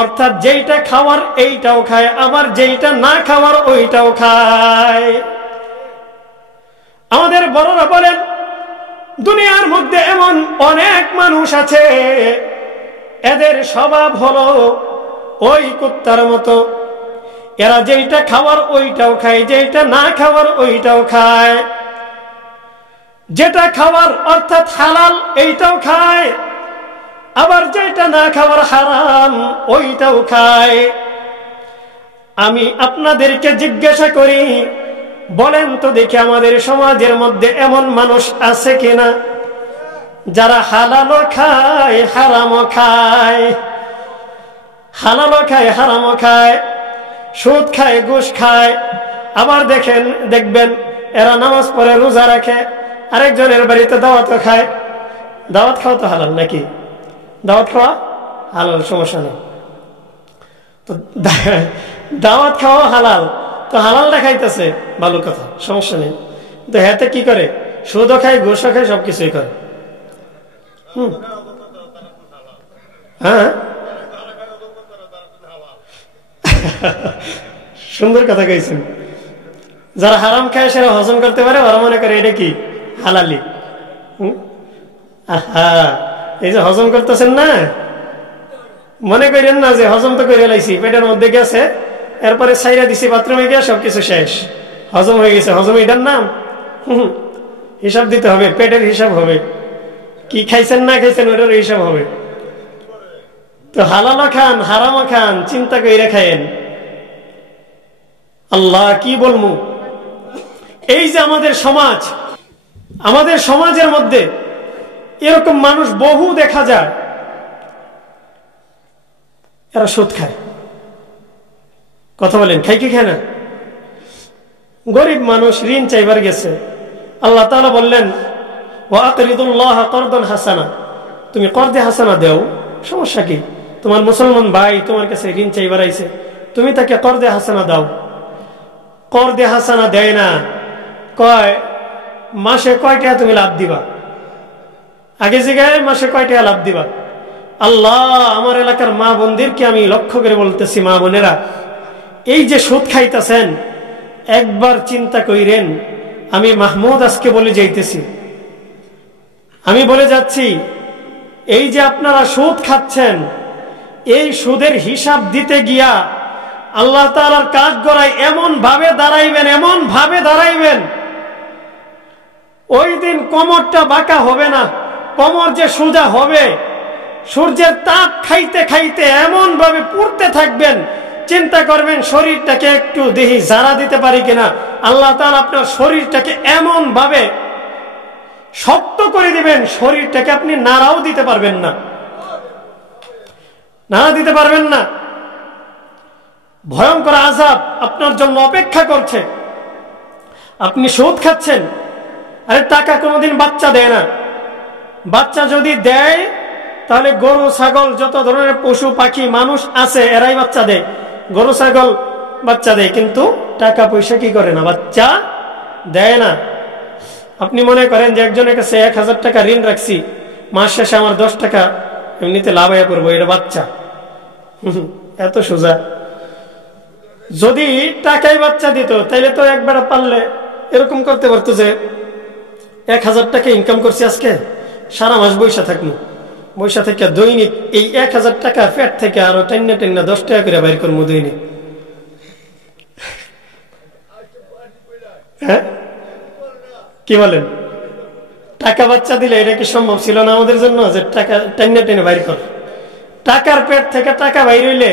অর্থাৎ যেইটা খাওয়ার এইটাও খায়, আবার যেইটা না খাওয়ার ওইটাও খায়। আমাদের বড়রা বলেন, দুনিয়ার মধ্যে এমন অনেক মানুষ আছে এদের স্বভাব হলো ওই কুত্তার মতো, এরা যেইটা খাওয়ার ওইটাও খায়, যেইটা না খাওয়ার ওইটাও খায়। যেটা খাওয়ার অর্থাৎ হালাল এইটাও খায়, আবার যেটা না খাওয়ার হারাম ওইটাও খায়। আমি আপনাদেরকে জিজ্ঞাসা করি, বলেন তো দেখি আমাদের সমাজের মধ্যে এমন মানুষ আছে কিনা যারা হালালও খায় হারামও খায়, হালালও খায় হারামও খায়, সুদ খায় ঘুষ খায়। আবার দেখবেন এরা নামাজ পড়ে রোজা রাখে, আরেকজনের বাড়িতে দাওয়াতও খায়। দাওয়াত খাওয়া তো হালাল নাকি? দাওয়াত খাওয়া হালাল, সমস্যা নেই তো। দাওয়াত খাওয়া হালাল, তো হালালটা খাইতেছে, ভালো কথা, সমস্যা নেই। তো হাতে কি করে? সুদও খায়, ঘুষও খায়, সবকিছুই করে। হ্যাঁ, সুন্দর কথা কইছেন। যারা হারাম খায় সেরা হজম করতে পারে, ওরা মনে করে এটা কি হালালি। এই যে হজম করতেছেন না, মনে করেন না যে হজম তো করে লাইছি, পেটের মধ্যে গেছে, এরপরে ছাইরা দিছি বাথরুমে গিয়ে, সবকিছু শেষ, হজম হয়ে গেছে। হজম এটার নাম? হিসাব দিতে হবে, পেটের হিসাব হবে, কি খাইছেন না খাইছেন ওটার হিসাব হবে। তো হালালও খান হারামও খান, চিন্তা করে খায়েন। আল্লাহ কি বলবো, এই যে আমাদের সমাজ, আমাদের সমাজের মধ্যে এরকম মানুষ বহু দেখা যায়, এরা সুদ খায়। কথা বলেন, খাই কি খায় না? গরিব মানুষ ঋণ চাইবার গেছে, আল্লাহ তাআলা বললেন ওয়া আকরিদুল্লাহ করদান হাসানা, তুমি কর্দে হাসানা দেও, সমস্যা কি? তোমার মুসলমান ভাই তোমার কাছে ঋণ চাইবার আইছে, তুমি তাকে কর্দে হাসানা দাও। কর্দে হাসানা দেয় না, কয় মাসে কয় টাকা তুমি লাভ দিবা? আগে জিগায় মাসে কয় টাকা লাভ দিবা? আল্লাহ, আমার এলাকার মা বোনদেরকে আমি লক্ষ্য করে বলতেছি, মা বোনেরা, এই যে সুদ খাইতেছেন, একবার চিন্তা কইরেন। আমি মাহমুদ আজকে বলে যাইতেছি, আমি বলে যাচ্ছি, এই যে আপনারা সুদ খাচ্ছেন, এই সুদের হিসাব দিতে গিয়া আল্লাহ তাআলার কাজ গড়ায় এমন ভাবে দাঁড়াইবেন, এমন ভাবে দাঁড়াইবেন, ওই দিন কোমরটা বাঁকা হবে না, কোমর যে সোজা হবে, সূর্যের তাপ খাইতে খাইতে এমন ভাবে পুড়তে থাকবেন, চিন্তা করবেন শরীরটাকে একটু দেহি জারা দিতে পারি কিনা। আল্লাহ তাআলা আপনার শরীরটাকে এমন ভাবে শক্ত করে দিবেন, শরীরটাকে আপনি নাড়াও দিতে পারবেন না, নাড়া দিতে পারবেন না। ভয়ঙ্কর আযাব আপনার জন্য অপেক্ষা করছে। আপনি সুদ খাচ্ছেন, আরে টাকা কোনোদিন বাচ্চা দেয় না। বাচ্চা যদি দেয় তাহলে গরু ছাগল যত ধরনের পশু পাখি মানুষ আছে এরাই বাচ্চা দেয়, গরু ছাগল বাচ্চা দেয়, কিন্তু টাকা পয়সা কি করে না, বাচ্চা দেয় না। আপনি মনে করেন যে একজনের কাছে 1000 টাকা ঋণ রাখছি, মাস শেষে আমার 10 টাকা এমনিতে লাভ হয়ে পড়বো, এটা বাচ্চা। এত সোজা। যদি টাকাই বাচ্চা দিত তাইলে তো একবার পারলে এরকম করতে পারতো যে 1000 টাকা ইনকাম করছি, আজকে সারা মাস বৈশা থাকবো, বৈশা থেকে দৈনিক এই 1000 টাকা পেট থেকে আরো টাইনা টাইনা 10 টাকা করে বাইর করবো দৈনিক। হ্যাঁ, কি বলেন? টাকা বাচ্চা দিলে এটা কি সম্ভব ছিল না আমাদের জন্য যে টাকা টাইনা টাইনা বাইর কর? টাকার পেট থেকে টাকা বাইর হইলে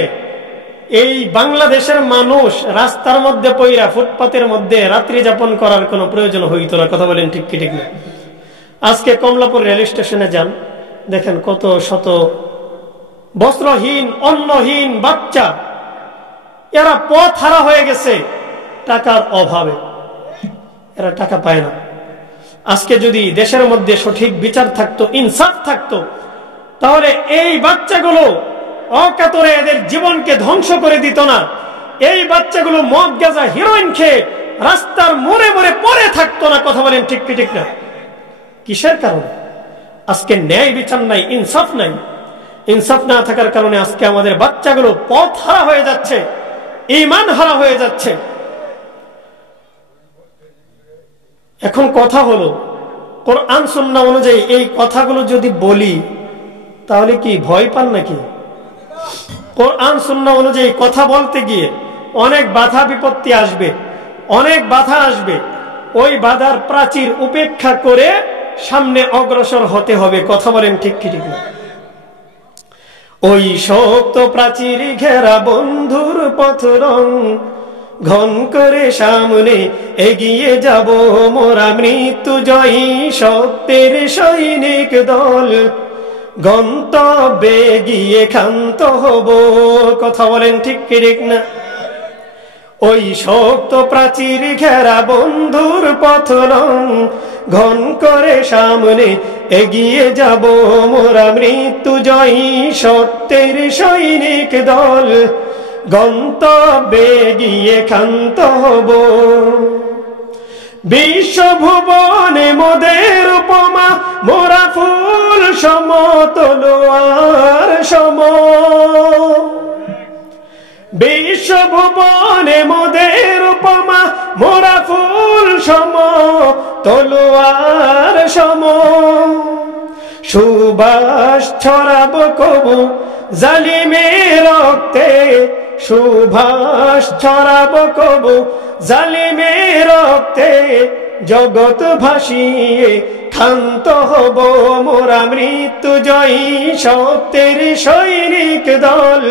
এই বাংলাদেশের মানুষ রাস্তার মধ্যে পইরা ফুটপাতের মধ্যে রাত্রি যাপন করার কোনো প্রয়োজন হইতো না। কথা বলেন ঠিক কি ঠিক না? আজকে কমলাপুর রেল স্টেশনে যান, দেখেন কত শত বস্ত্রহীন অন্নহীন বাচ্চা, এরা পথ হারা হয়ে গেছে টাকার অভাবে, এরা টাকা পায় না। আজকে যদি দেশের মধ্যে সঠিক বিচার থাকতো, ইনসাফ থাকতো, তাহলে এই বাচ্চাগুলো অকাতরে এদের জীবনকে ধ্বংস করে দিত না। এই বাচ্চাগুলো মদ গাঁজা হিরোইন খেয়ে রাস্তার মোড়ে মোড়ে পড়ে থাকতো না। কথা বলেন ঠিক কি ঠিক না? কিসের কারণে? আজকে ন্যায় বিচার নাই, ইনসাফ নাই। ইনসাফ না থাকার কারণে আজকে আমাদের বাচ্চাগুলো পথ হারা হয়ে যাচ্ছে, ঈমান হারা হয়ে যাচ্ছে। এখন কথা হলো, কোরআন সুন্নাহ অনুযায়ী এই কথাগুলো যদি বলি তাহলে কি ভয় পান নাকি? কোরআন সুন্নাহ অনুযায়ী কথা বলতে গিয়ে অনেক বাধা বিপত্তি আসবে, অনেক বাধা আসবে। ওই বাধার প্রাচীর উপেক্ষা করে সামনে অগ্রসর হতে হবে। কথা বলেন ঠিক কি ঠিক না? ওই শক্ত প্রাচীর ঘেরা বন্ধুর পথ রং ঘন করে সামনে এগিয়ে যাব মোরা মৃত্যু জয়ী সত্যের সৈনিক দল, গন্তব্যে গিয়ে ক্ষান্ত হব। কথা বলেন ঠিক কি ঠিক না? ওই শক্ত প্রাচীর ঘেরা বন্ধুর পথ রং ঘন করে সামনে এগিয়ে যাব মোরা মৃত্যু জয়ী সত্যের সৈনিক দল, গন্তব্যে গিয়ে ক্ষান্ত হব। বিশ্বভুবনে মোদের উপমা মোরা ফুল সম তলোয়ার সম। বিশ্বভুবনে মোদের উপমা মোরা ফুল সম তলোয়ার সম। সুবাস ছড়াব কবু জালিমের রক্তে, সুভাষ ছড়াব কবু জালিমের রক্তে, জগৎ ভাসিয়ে ক্ষান্ত হব মোরা মৃত্যু জয়ী সত্যের সৈনিক দল,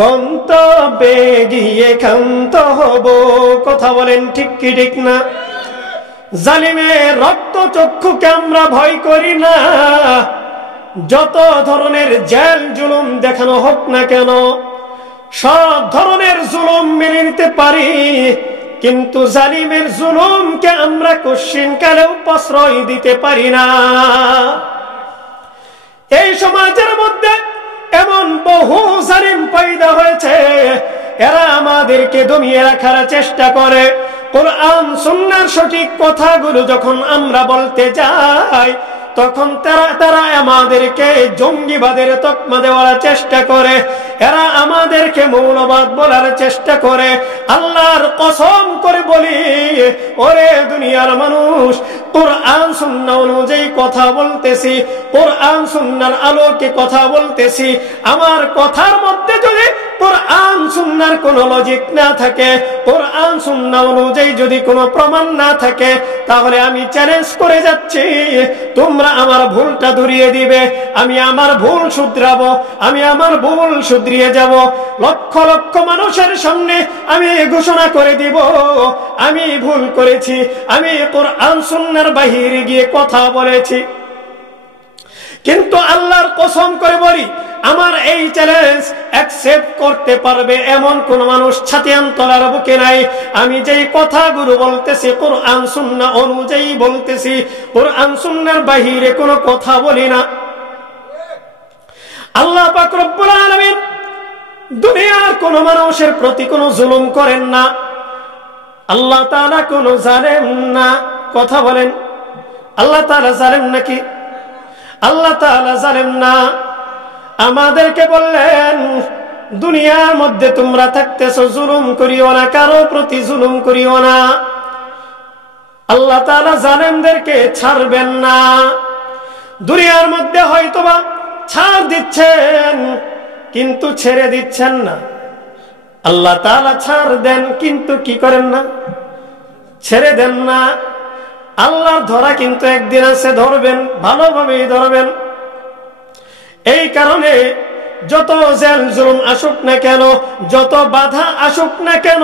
গন্তব্যে গিয়ে ক্ষান্ত হব। কথা বলেন ঠিক কি ঠিক না? জালিমের রক্ত চক্ষুকে আমরা ভয় করি না। যত ধরনের জেল জুলুম দেখানো হোক না কেন, সব ধরনের জুলুম মেনে নিতে পারি, কিন্তু জালিমের জুলুমকে আমরা কোশ্চিনকালেও প্রশ্রয় দিতে পারি না। এই সমাজের মধ্যে এমন বহু জালিম পয়দা হয়েছে, এরা আমাদেরকে দমিয়ে রাখার চেষ্টা করে। কোরআন সুন্নাহর সঠিক কথাগুলো যখন আমরা বলতে যাই, তখন তারা আমাদেরকে জঙ্গিবাদের তকমা দেওয়ার চেষ্টা করে, এরা আমাদেরকে মৌলবাদ বলার চেষ্টা করে। আল্লাহর কসম করে বলি, ওরে দুনিয়ার মানুষ, কোরআন সুন্নাহ অনুযায়ী কথা বলতেছি, কোরআন সুন্নাহর আলোকে কথা বলতেছি। আমার কথার মধ্যে যদি কোরআন সুন্নাহর কোনো লজিক না থাকে, কোরআন সুন্নাহ অনুযায়ী যদি কোনো প্রমাণ না থাকে, তাহলে আমি চ্যালেঞ্জ করে যাচ্ছি, তোমরা আমার ভুলটা ধরিয়ে দিবে, আমি আমার ভুল শুধরাবো, আমি আমার ভুল শুধরিয়ে যাব। লক্ষ লক্ষ মানুষের সামনে আমি ঘোষণা করে দিব, আমি ভুল করেছি, আমি কোরআন সুন্নাহর বাহিরে গিয়ে কথা বলেছি। কিন্তু আল্লাহর কসম করে বলি, আমার এই চ্যালেঞ্জ অ্যাকসেপ্ট করতে পারবে এমন কোন মানুষ ছাতিয়ান্তলার বুকে নাই। আমি যেই কথাগুলো বলতেছি কোরআন সুন্নাহ অনুযায়ী বলতেছি, কোরআন সুন্নাহর বাহিরে কোনো কথা বলি না। আল্লাহ পাক রব্বুল আলামিন দুনিয়ার কোন মানুষের প্রতি কোনো জুলুম করেন না। আল্লাহ তাআলা কোনো জালেম না। কথা বলেন, আল্লাহ তাআলা জালেম নাকি? আল্লাহ তাআলা জালেম না। আমাদেরকে বললেন, দুনিয়ার মধ্যে তোমরা থাকতেছো, জুলুম করিও না, কারো প্রতি জুলুম করিও না। আল্লাহ তাআলা জালেমদেরকে ছাড়বেন না। দুনিয়ার মধ্যে হয়তোবা ছাড় দিচ্ছেন, কিন্তু ছেড়ে দিচ্ছেন না। আল্লাহ তাআলা ছাড় দেন, কিন্তু কি করেন না? ছেড়ে দেন না। আল্লাহর ধরা কিন্তু একদিন আছে, ধরবেন, ভালোভাবেই ধরবেন। এই কারণে যত জেল জুলুম আসুক না কেন, যত বাধা আসুক না কেন,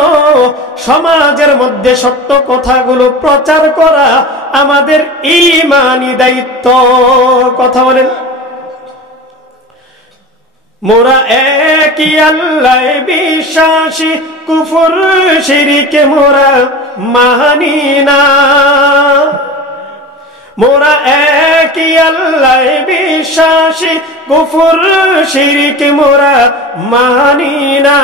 সমাজের মধ্যে সত্য কথাগুলো প্রচার করা আমাদের ঈমানি দায়িত্ব। কথা বলেন। মোরা একই আল্লাহ বিশ্বাসী, কুফর শিরক মোরা মানি না। মোরা একই আল্লাহ বিশ্বাসী, কুফর শিরক মোরা মানি না।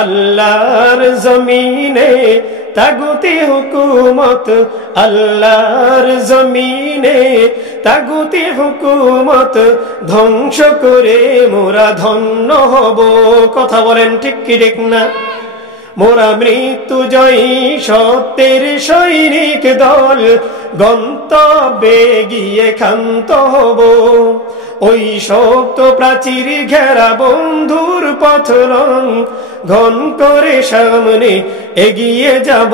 আল্লাহর জমিনে তাগুতি হুকুমত, আল্লাহর জমিনে তাগুতি হুকুমত ধ্বংস করে মোরা ধন্য হব। কথা বলেন ঠিক কি ঠিক না? মোরা মৃত্যু জয়ী সত্যের সৈনিক দল, গন্তব্যে গিয়ে ক্ষান্ত হব। ওই শক্ত প্রাচীর ঘেরা বন্ধুর পথ ঘন করে সামনে এগিয়ে যাব।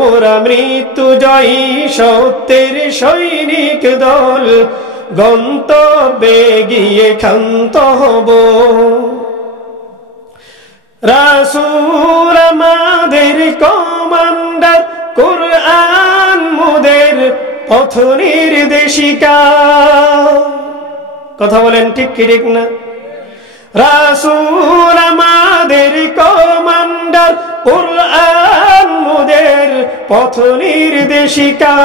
মোরা মৃত্যু জয়ী সত্যের সৈনিক দল, গন্তব্যে গিয়ে ক্ষান্ত হব। রাসূল আমাদের কমান্ডার, কুরআন মোদের পথ নির্দেশিকা। কথা বলেন ঠিক কি ঠিক না? রাসূল আমাদের কমান্ডার, কুরআন মোদের পথ নির্দেশিকা।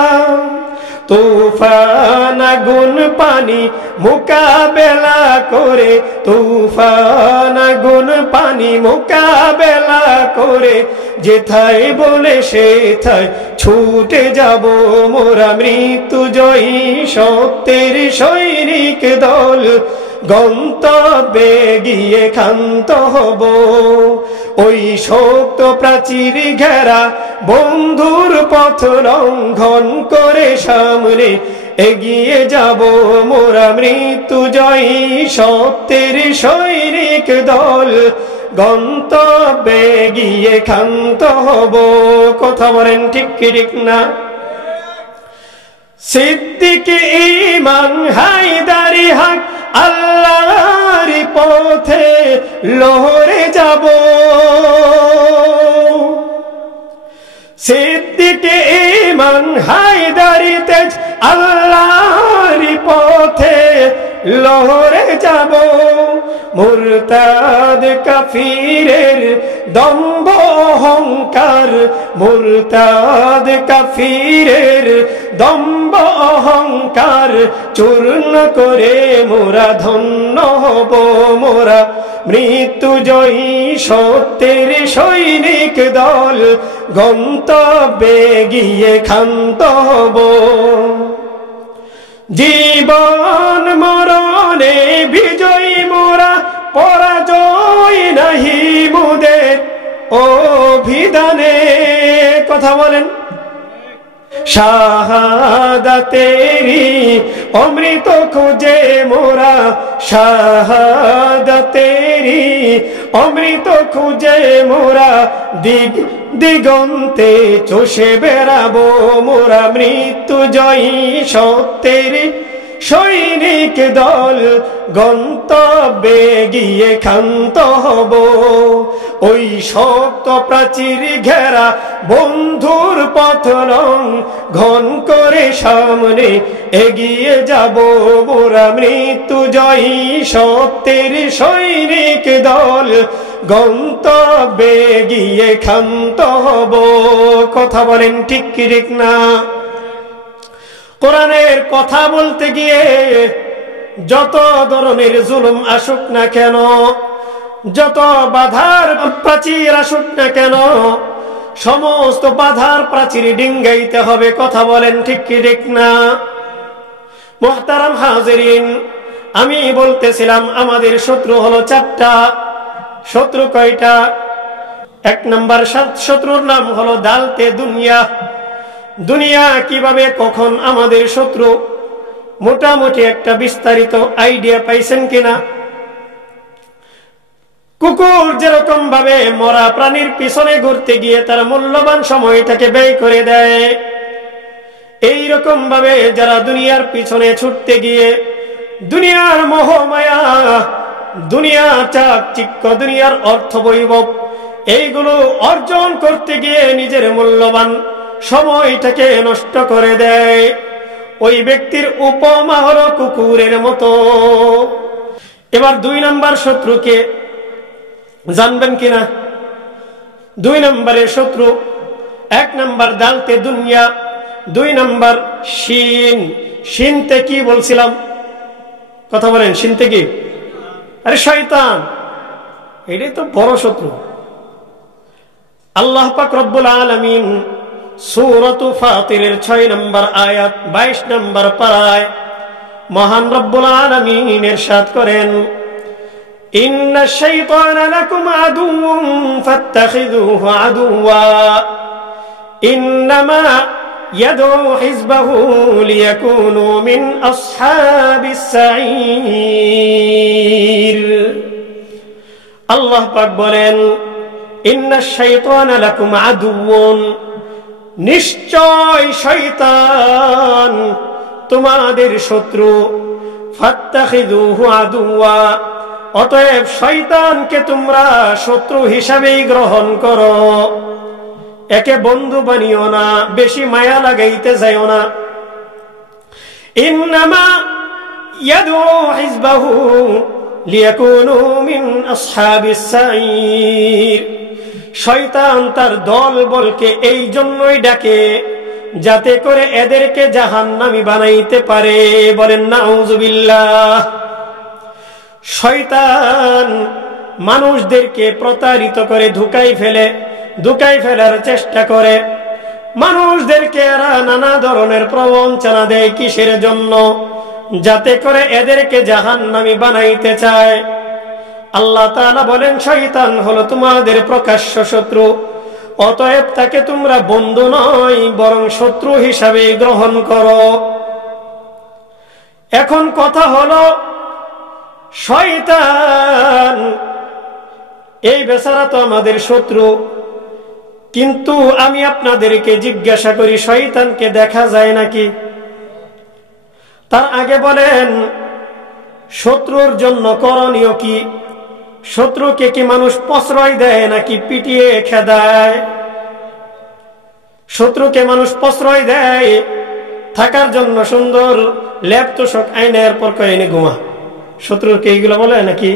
তুফান আগুন পানি মোকাবেলা করে, তুফান আগুন পানি মোকাবেলা করে, যেথায় বলে সেথায় ছুটে যাব। মোরা মৃত্যু জয়ী সত্যের সৈনিক দল, গন্তব্যে গিয়ে ক্ষান্ত হব। ওই শক্ত প্রাচীর ঘেরা বন্ধুর পথ লঙ্ঘন করে সামনে এগিয়ে যাব। মোরা মৃত্যু জয়ী সত্যের সৈনিক দল, গন্তব্যে গিয়ে ক্ষান্ত হব। কথা বলেন ঠিক কি ঠিক না? সিদ্দিক ঈমান হায়দারি হক, আল্লাহর পথে লহরে যাব। সিদ্দিক ঈমান হায়দারি তেজ, আল্লাহর পথে লহরে যাব। মুরতাদ কাফিরের দম্ভ অহংকার, মুরতাদ কাফিরের দম্ভ অহংকার চূর্ণ করে মোরা ধন্য হব। মোরা মৃত্যু জয়ী সত্যের সৈনিক দল, গন্তব্যে গিয়ে ক্ষান্ত হব। জীবন মরণে বিজয়ী মোরা, পরাজয় নাহি মোদের অভিধানে। কথা বলেন। শাহাদাতেরি অমৃত খুঁজে মোরা, শাহাদাতেরি অমৃত খুঁজে মোরা, দিগন্তে চষে বেড়াবো। মোরা মৃত্যু জয়ী সত্যের সৈনিক দল, গন্তব্যে গিয়ে ক্ষান্ত হব। ওই শক্ত প্রাচীর ঘেরা বন্ধুর পথ ঘন করে সামনে এগিয়ে যাব। মোরা মৃত্যু জয়ী সত্যের সৈনিক দল, গন্তব্যে গিয়ে ক্ষান্ত হব। কথা বলেন ঠিক কি ঠিক না? কোরআনের কথা বলতে গিয়ে যত ধরনের জুলুম আসুক না কেন, যত বাধার প্রাচীর আসুক না কেন, সমস্ত বাধার প্রাচীর ডিঙ্গাইতে হবে। কথা বলেন ঠিক কি ঠিক না? মুহতারাম হাজিরিন, আমি বলতেছিলাম আমাদের শত্রু হলো চারটা। শত্রু কয়টা? এক নাম্বার শত্রুর নাম হলো দালতে দুনিয়া। দুনিয়া কিভাবে কখন আমাদের শত্রু, মোটামুটি একটা বিস্তারিত আইডিয়া পাইছেন কিনা? কুকুর যেরকম ভাবে মরা প্রাণীর পিছনে ঘুরতে গিয়ে তার মূল্যবান সময়টাকে ব্যয় করে দেয়, এই রকম ভাবে যারা দুনিয়ার পিছনে ছুটতে গিয়ে দুনিয়ার মোহ মায়া দুনিয়া চাকচিক্য, দুনিয়ার অর্থ বৈভব, এইগুলো অর্জন করতে গিয়ে নিজের মূল্যবান সময়টাকে নষ্ট করে দেয়। ওই ব্যক্তির উপমা হলো কুকুরের মতো। এবার 2 নম্বর শত্রুকে জানবেন কিনা? 2 নম্বরের শত্রু, 1 নম্বর দালতে দুনিয়া, 2 নম্বর শিন। শিনতে কি বলছিলাম? কথা বলেন, শিনতে কি? আরে শয়তান, এটাই তো বড় শত্রু। আল্লাহ পাক রব্বুল আলামিন সূরাতু ফাতিরের 6 নম্বর আয়াত 22 নম্বর পারায় মহান রব্বুল আলামিন ইরশাদ করেন, ইন্নাশ শাইতানা লাকুম আদুউন ফাত্তাখিযুহু আদুওয়া ইন্নামা ইয়াদউ হিজবাহু লিয়াকুনু মিন আসহাবিস সাঈর। আল্লাহ পাক বলেন, ইন্নাশ শাইতানা লাকুম আদুউন, নিশ্চয় শয়তান তোমাদের শত্রু, ফাত্তাখিযুহু আদুওয়া, অতএব শয়তানকে তোমরা শত্রু হিসাবেই গ্রহণ করো, একে বন্ধু বানিও না, বেশি মায়া লাগাইতে যাইও না। ইন্নামা ইয়াদউ হিজবাহু লিয়াকুনু মিন আসহাবিস সাঈর, শয়তান তার দল বলকে এই জন্যই ডাকে যাতে করে এদেরকে জাহান্নামী বানাইতে পারে। বলেন নাউযুবিল্লাহ। শয়তান মানুষদেরকে প্রতারিত করে ধোঁকায় ফেলার চেষ্টা করে। মানুষদেরকে এরা নানা ধরনের প্রবঞ্চনা দেয়, কিসের জন্য? যাতে করে এদেরকে জাহান্নামী বানাইতে চায়। আল্লাহ তাআলা বলেন, শয়তান হলো তোমাদের প্রকাশ্য শত্রু, অতএব তাকে তোমরা বন্ধু নয় বরং শত্রু হিসাবে গ্রহণ করো। এখন কথা হলো, শয়তান এই বেচারা তো আমাদের শত্রু, কিন্তু আমি আপনাদেরকে জিজ্ঞাসা করি, শয়তানকে দেখা যায় নাকি? তার আগে বলেন, শত্রুর জন্য করণীয় কি? শত্রুকে কি মানুষ প্রশ্রয় দেয় নাকি পিটিয়ে খেদায়? শত্রুকে মানুষ প্রশ্রয় দেয় থাকার জন্য, সুন্দর লেপ তোষক আইনের পর কয়েনি ঘুমা। শত্রুকে এইগুলো বলে নাকি?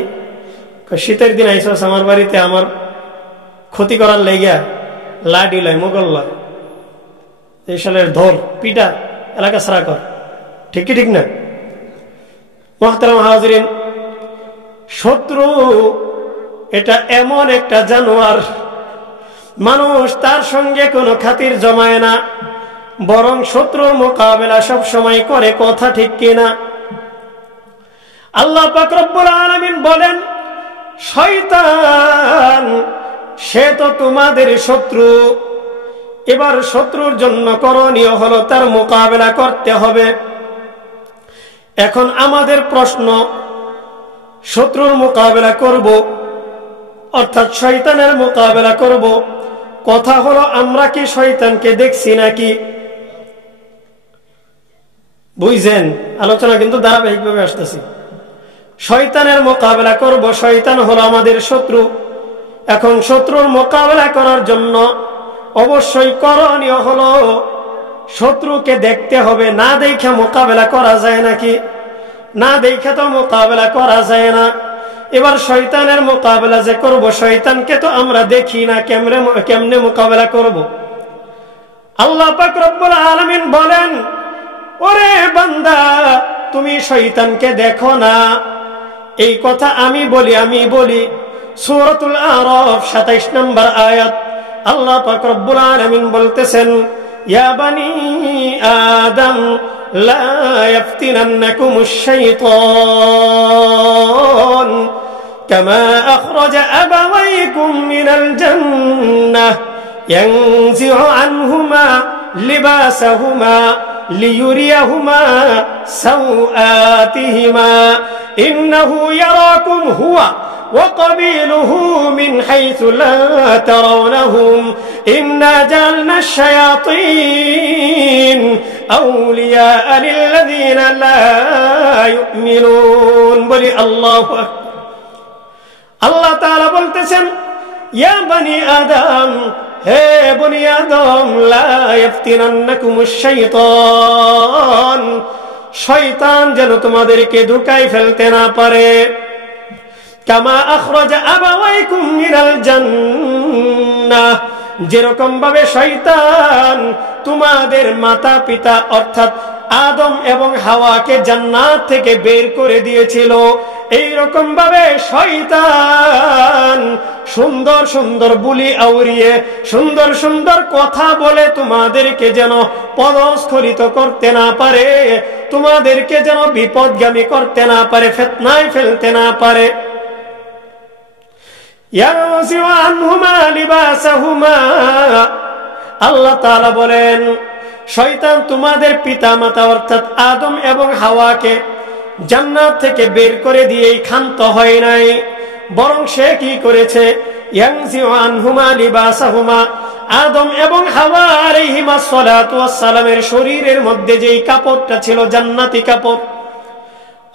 শীতের দিন আইসস আমার বাড়িতে, আমার ক্ষতি করার লেগা লাডি লয়, মোগল লয়, এই সালের ধর পিটা, এলাকা ছাড়া কর। ঠিক কি ঠিক না? মুহতারাম হাজিরিন, শত্রু এটা এমন একটা জানোয়ার, মানুষ তার সঙ্গে কোনো খাতির জমায় না, বরং শত্রুর মোকাবেলা সব সময় করে। কথা ঠিক কিনা? আল্লাহ পাক রব্বুল আলামিন বলেন, শয়তান সে তো তোমাদের শত্রু। এবার শত্রুর জন্য করণীয় হলো তার মোকাবেলা করতে হবে। এখন আমাদের প্রশ্ন, শত্রুর মোকাবেলা করব, অর্থাৎ শয়তানের মোকাবেলা করব, কথা হলো আমরা কি শয়তানকে দেখছি নাকি? বুঝছেন? আলোচনা কিন্তু ধারাবাহিকভাবে আসতেছি। শয়তানের মোকাবেলা করব, শয়তান হলো আমাদের শত্রু। এখন শত্রুর মোকাবেলা করার জন্য অবশ্যই করণীয় হলো শত্রুকে দেখতে হবে। না দেখে মোকাবেলা করা যায় নাকি? না দেখে তো মোকাবেলা করা যায় না। এবার শয়তানের মোকাবেলা যে করব, শয়তানকে তো আমরা দেখি না, কেমনে মোকাবেলা করব? আল্লাহ পাক রব্বুল আলামিন বলেন, ওরে বান্দা, তুমি শয়তানকে দেখো না। এই কথা আমি বলি। সূরাতুল আরাফ 27 নম্বর আয়াত আল্লাহ পাক রব্বুল আলামিন বলতেছেন, ইয়া বানি আদম লা ইয়াফতিনান্নাকুমুশ শাইতান কামা আখরাজা আবাওয়াইকুম মিনাল জান্নাহ ইয়ানজিউ আনহুমা লিবাসাহুমা লিয়ুরিয়াহুমা সাওআতিহিমা ইন্নাহু ইয়ারাকুম হুয়া وقبيله من حيث لا ترونهم إنا جعلنا الشياطين أولياء للذين لا يؤمنون বলি আল্লাহু আকবার। আল্লাহ তাআলা বলতেছেন, ইয়া বনি আদম, হে বনি আদম, লা ইয়াফতিনান্নাকুমুশ শাইতান, শয়তান যেন তোমাদেরকে ধোঁকায় ফেলতে না পারে। কামা আখরাজা আবাওয়াইকুম মিনাল জান্নাহ, যেরকম ভাবে শয়তান তোমাদের মাতা পিতা অর্থাৎ আদম এবং হাওয়াকে জান্নাত থেকে বের করে দিয়েছিল, এই রকম ভাবে শয়তান সুন্দর সুন্দর বুলি আউরিয়ে সুন্দর সুন্দর কথা বলে তোমাদেরকে যেন পদস্খলিত করতে না পারে, তোমাদেরকে যেন বিপদগামী করতে না পারে, ফিতনায় ফেলতে না পারে। ইয়ানজিউ আনহুমা লিবাসাহুমা, আল্লাহ তাআলা বলেন শয়তান তোমাদের পিতা মাতা অর্থাৎ আদম এবং হাওয়াকে জান্নাত থেকে বের করে দিয়েই ক্ষান্ত হয় নাই, বরং সে কি করেছে, ইয়ানজিউ আনহুমা লিবাসাহুমা, আদম এবং হাওয়া আলাইহিমাস সালাতু ওয়াস সালামের শরীরের মধ্যে যেই কাপড়টা ছিল জান্নাতি কাপড়,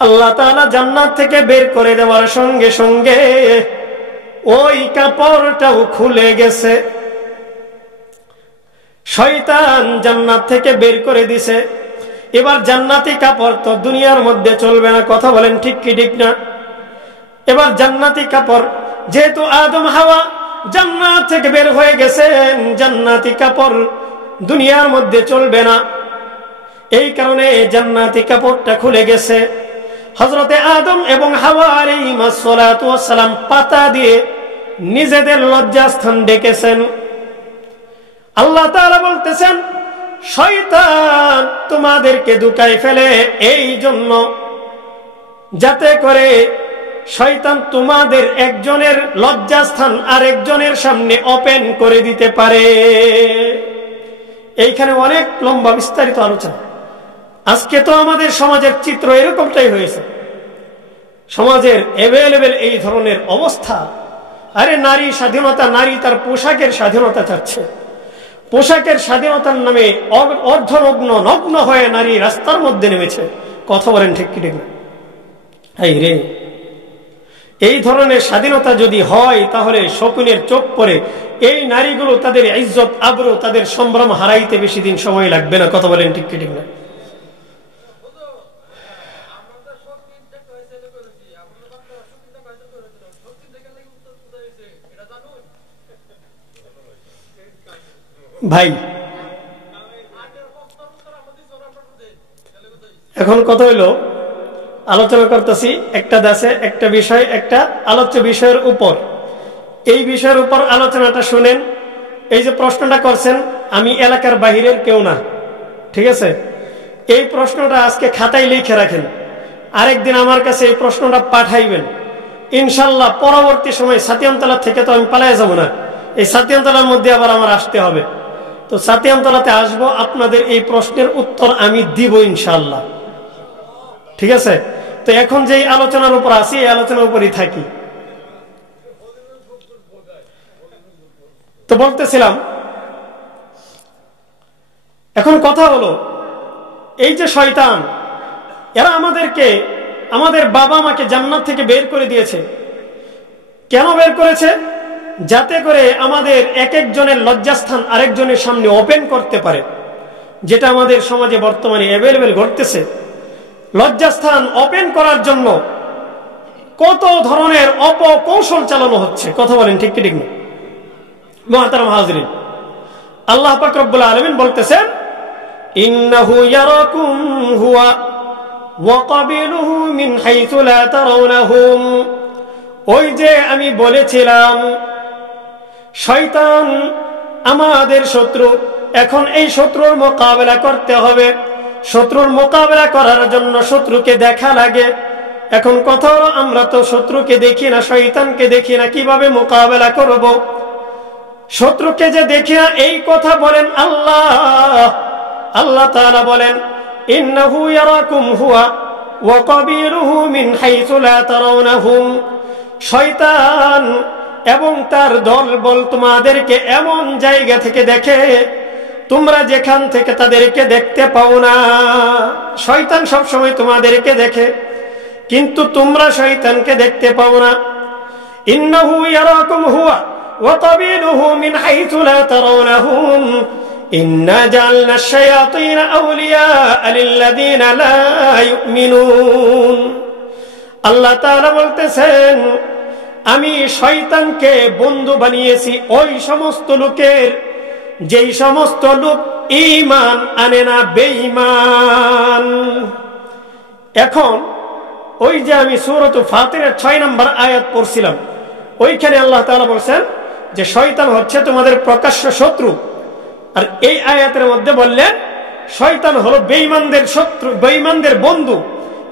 আল্লাহ তাআলা জান্নাত থেকে বের করে দেওয়ার সঙ্গে সঙ্গে ওই কাপড়টাও খুলে গেছে। শয়তান জান্নাত থেকে বের করে দিছে। এবার জান্নাতি কাপড় তো দুনিয়ার মধ্যে চলবে না, কথা বলেন ঠিক কি ঠিক না? এবার জান্নাতি কাপড়, যেহেতু আদম হাওয়া জান্নাত থেকে বের হয়ে গেছেন, জান্নাতি কাপড় দুনিয়ার মধ্যে চলবে না, এই কারণে জান্নাতি কাপড়টা খুলে গেছে। হযরতে আদম এবং হাওয়া আলাইহিস সালাতু ওয়াস সালাম পাতা দিয়ে নিজেদের লজ্জাস্থান ডেকেছেন। আল্লাহ তাআলা বলতেছেন শয়তান তোমাদেরকে ধোঁকায় ফেলে এই জন্য, যাতে করে শয়তান তোমাদের একজনের লজ্জাস্থান আরেকজনের সামনে ওপেন করে দিতে পারে। এইখানে অনেক লম্বা বিস্তারিত আলোচনা। আজকে তো আমাদের সমাজের চিত্র এরকমটাই হয়েছে, সমাজের অ্যাভেলেবেল এই ধরনের অবস্থা। আরে নারী স্বাধীনতা, নারী তার পোশাকের স্বাধীনতা চাচ্ছে, পোশাকের স্বাধীনতার নামে অর্ধনগ্ন নগ্ন হয়ে নারী রাস্তার মধ্যে নেমেছে, কথা বলেন ঠিক কি ঠিক না? এই রে, এই ধরনের স্বাধীনতা যদি হয় তাহলে শকুনের চোখ পড়ে এই নারীগুলো তাদের ইজ্জত আবরু তাদের সম্ভ্রম হারাইতে বেশি দিন সময় লাগবে না, কথা বলেন ঠিক কি ঠিক না? ভাই এখন কথা হইলো, আলোচনা করতেছি একটা দেশে একটা বিষয়, একটা আলোচ্য বিষয়ের উপর। এই বিষয়ের উপর আলোচনাটা শুনেন। এই যে প্রশ্নটা করছেন, আমি এলাকার বাহিরের কেউ না, ঠিক আছে? এই প্রশ্নটা আজকে খাতায় লিখে রাখেন, আরেকদিন আমার কাছে এই প্রশ্নটা পাঠাইবেন ইনশাল্লাহ। পরবর্তী সময় সাতিয়ামতলা থেকে তো আমি পালাই যাব না, এই সাতিয়ামতলার মধ্যে আবার আমার আসতে হবে। তো সাতিয়ামতলাতে আসবো, আপনাদের এই প্রশ্নের উত্তর আমি দিব ইনশাল্লাহ, ঠিক আছে? তো এখন যে আলোচনার উপর আছি এই আলোচনার উপরই থাকি। তো বলতেছিলাম, এখন কথা হলো এই যে শয়তান, এরা আমাদেরকে, আমাদের বাবা মাকে জান্নাত থেকে বের করে দিয়েছে। কেন বের করেছে? যাতে করে আমাদের এক একজনের লজ্জাস্থান আরেকজনের সামনে ওপেন করতে পারে, যেটা আমাদের সমাজে বর্তমানে অ্যাভেলেবেল ঘটতেছে। লজ্জাস্থান ওপেন করার জন্য কত ধরনের অপকৌশল চালানো হচ্ছে, কথা বলেন ঠিক কি ঠিক না? মুহতারাম হাজিরিন, আল্লাহ পাক রব্বুল আলামিন বলতেছেন ইন্নাহু ইয়ারাকুম হুয়া ওয়া ক্বাবিলুহু মিন হাইথু লা তারাউনাহুম। ওই যে আমি বলেছিলাম শয়তান আমাদের শত্রু, এখন এই শত্রুর মোকাবেলা করতে হবে। শত্রুর মোকাবেলা করার জন্য শত্রুকে দেখা লাগে। এখন কথা হলো, আমরা তো শত্রুকে দেখি না, শয়তানকে দেখি না, কিভাবে মোকাবেলা করব? শত্রুকে যে দেখি না এই কথা বলেন আল্লাহ। আল্লাহ তাআলা বলেন ইন্নাহু ইয়ারাকুম হুয়া ওয়া ক্বাবিলুহু মিন হাইথু লা তারাউনাহুম। শয়তান এবং তার দলবল তোমাদেরকে এমন জায়গা থেকে দেখে তোমরা যেখান থেকে তাদেরকে দেখতে পাও না। শয়তান সব সময় তোমাদেরকে দেখে, কিন্তু তোমরা শয়তানকে দেখতে পাও না। ইন্নাহু ইয়ারাকুম হুয়া ওয়া কাবিলুহু মিন হাইথু লা তারাওনাহুম ইন্না জাআলনা আশ-শায়াতিনা আউলিয়া লিল্লাযিনা লা ইউমিনুন। আল্লাহ তাআলা বলতেছেন, আমি শয়তানকে বন্ধু বানিয়েছি ওই সমস্ত লোকের যেই সমস্ত লোক ঈমান আনে না, বেঈমান। এখন ওই যে আমি সূরা ফাতিরের 6 নম্বর আয়াত পড়ছিলাম, ওইখানে আল্লাহ তাআলা বলছেন যে শয়তান হচ্ছে তোমাদের প্রকাশ্য শত্রু, আর এই আয়াতের মধ্যে বললেন শয়তান হলো বেঈমানদের শত্রু, বেঈমানদের বন্ধু।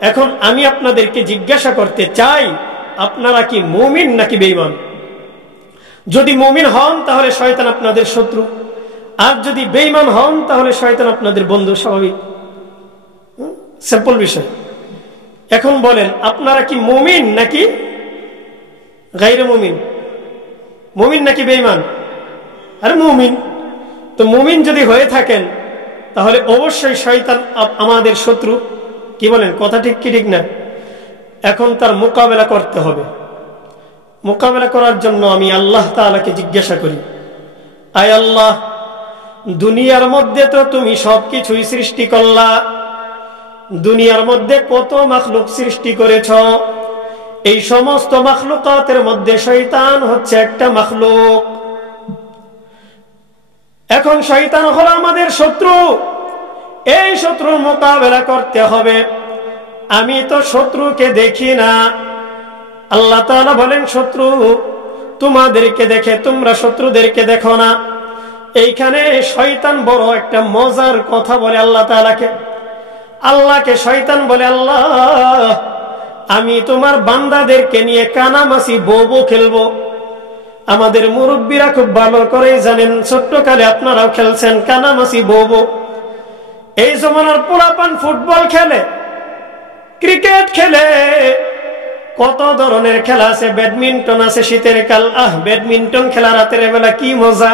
এখন আমি আপনাদেরকে জিজ্ঞাসা করতে চাই, আপনারা কি মুমিন নাকি বেঈমান? যদি মুমিন হন তাহলে শয়তান আপনাদের শত্রু, আর যদি বেঈমান হন তাহলে শয়তান আপনাদের বন্ধু। স্বাভাবিক, সিম্পল বিষয়। এখন বলেন, আপনারা কি মুমিন নাকি গায়রে মুমিন? মুমিন নাকি বেঈমান? আরে মুমিন। তো মুমিন যদি হয়ে থাকেন তাহলে অবশ্যই শয়তান আমাদের শত্রু। কি বলেন, কথা ঠিক কি ঠিক না? এখন তার মোকাবেলা করতে হবে। মোকাবেলা করার জন্য আমি আল্লাহ তাআলাকে জিজ্ঞাসা করি, আয় আল্লাহ, দুনিয়ার মধ্যে তো তুমি সবকিছুই সৃষ্টি করলা, দুনিয়ার মধ্যে কত মাখলুক সৃষ্টি করেছ, এই সমস্ত মাখলুকাতের মধ্যে শয়তান হচ্ছে একটা মাখলুক। এখন শয়তান হলো আমাদের শত্রু, এই শত্রুর মোকাবেলা করতে হবে। আমি তো শত্রুকে দেখি না। আল্লাহ তাআলা বলেন শত্রু তোমাদেরকে দেখে, তোমরা শত্রুদেরকে দেখো না। এইখানে শয়তান বড় একটা মজার কথা বলে আল্লাহ তাআলাকে। আল্লাহকে শয়তান বলে, আল্লাহ, আমি তোমার বান্দাদেরকে নিয়ে কানামাছি বউ খেলবো। আমাদের মুরব্বীরা খুব ভালো করেই জানেন, ছোট্টকালে আপনারাও খেলছেন কানামাছি বউ। এই জমানার পোলাপান ফুটবল খেলে, ক্রিকেট খেলে, কত ধরনের খেলা আছে, ব্যাডমিন্টন আছে শীতের কাল, ব্যাডমিন্টন খেলা রাতের বেলা কি মজা।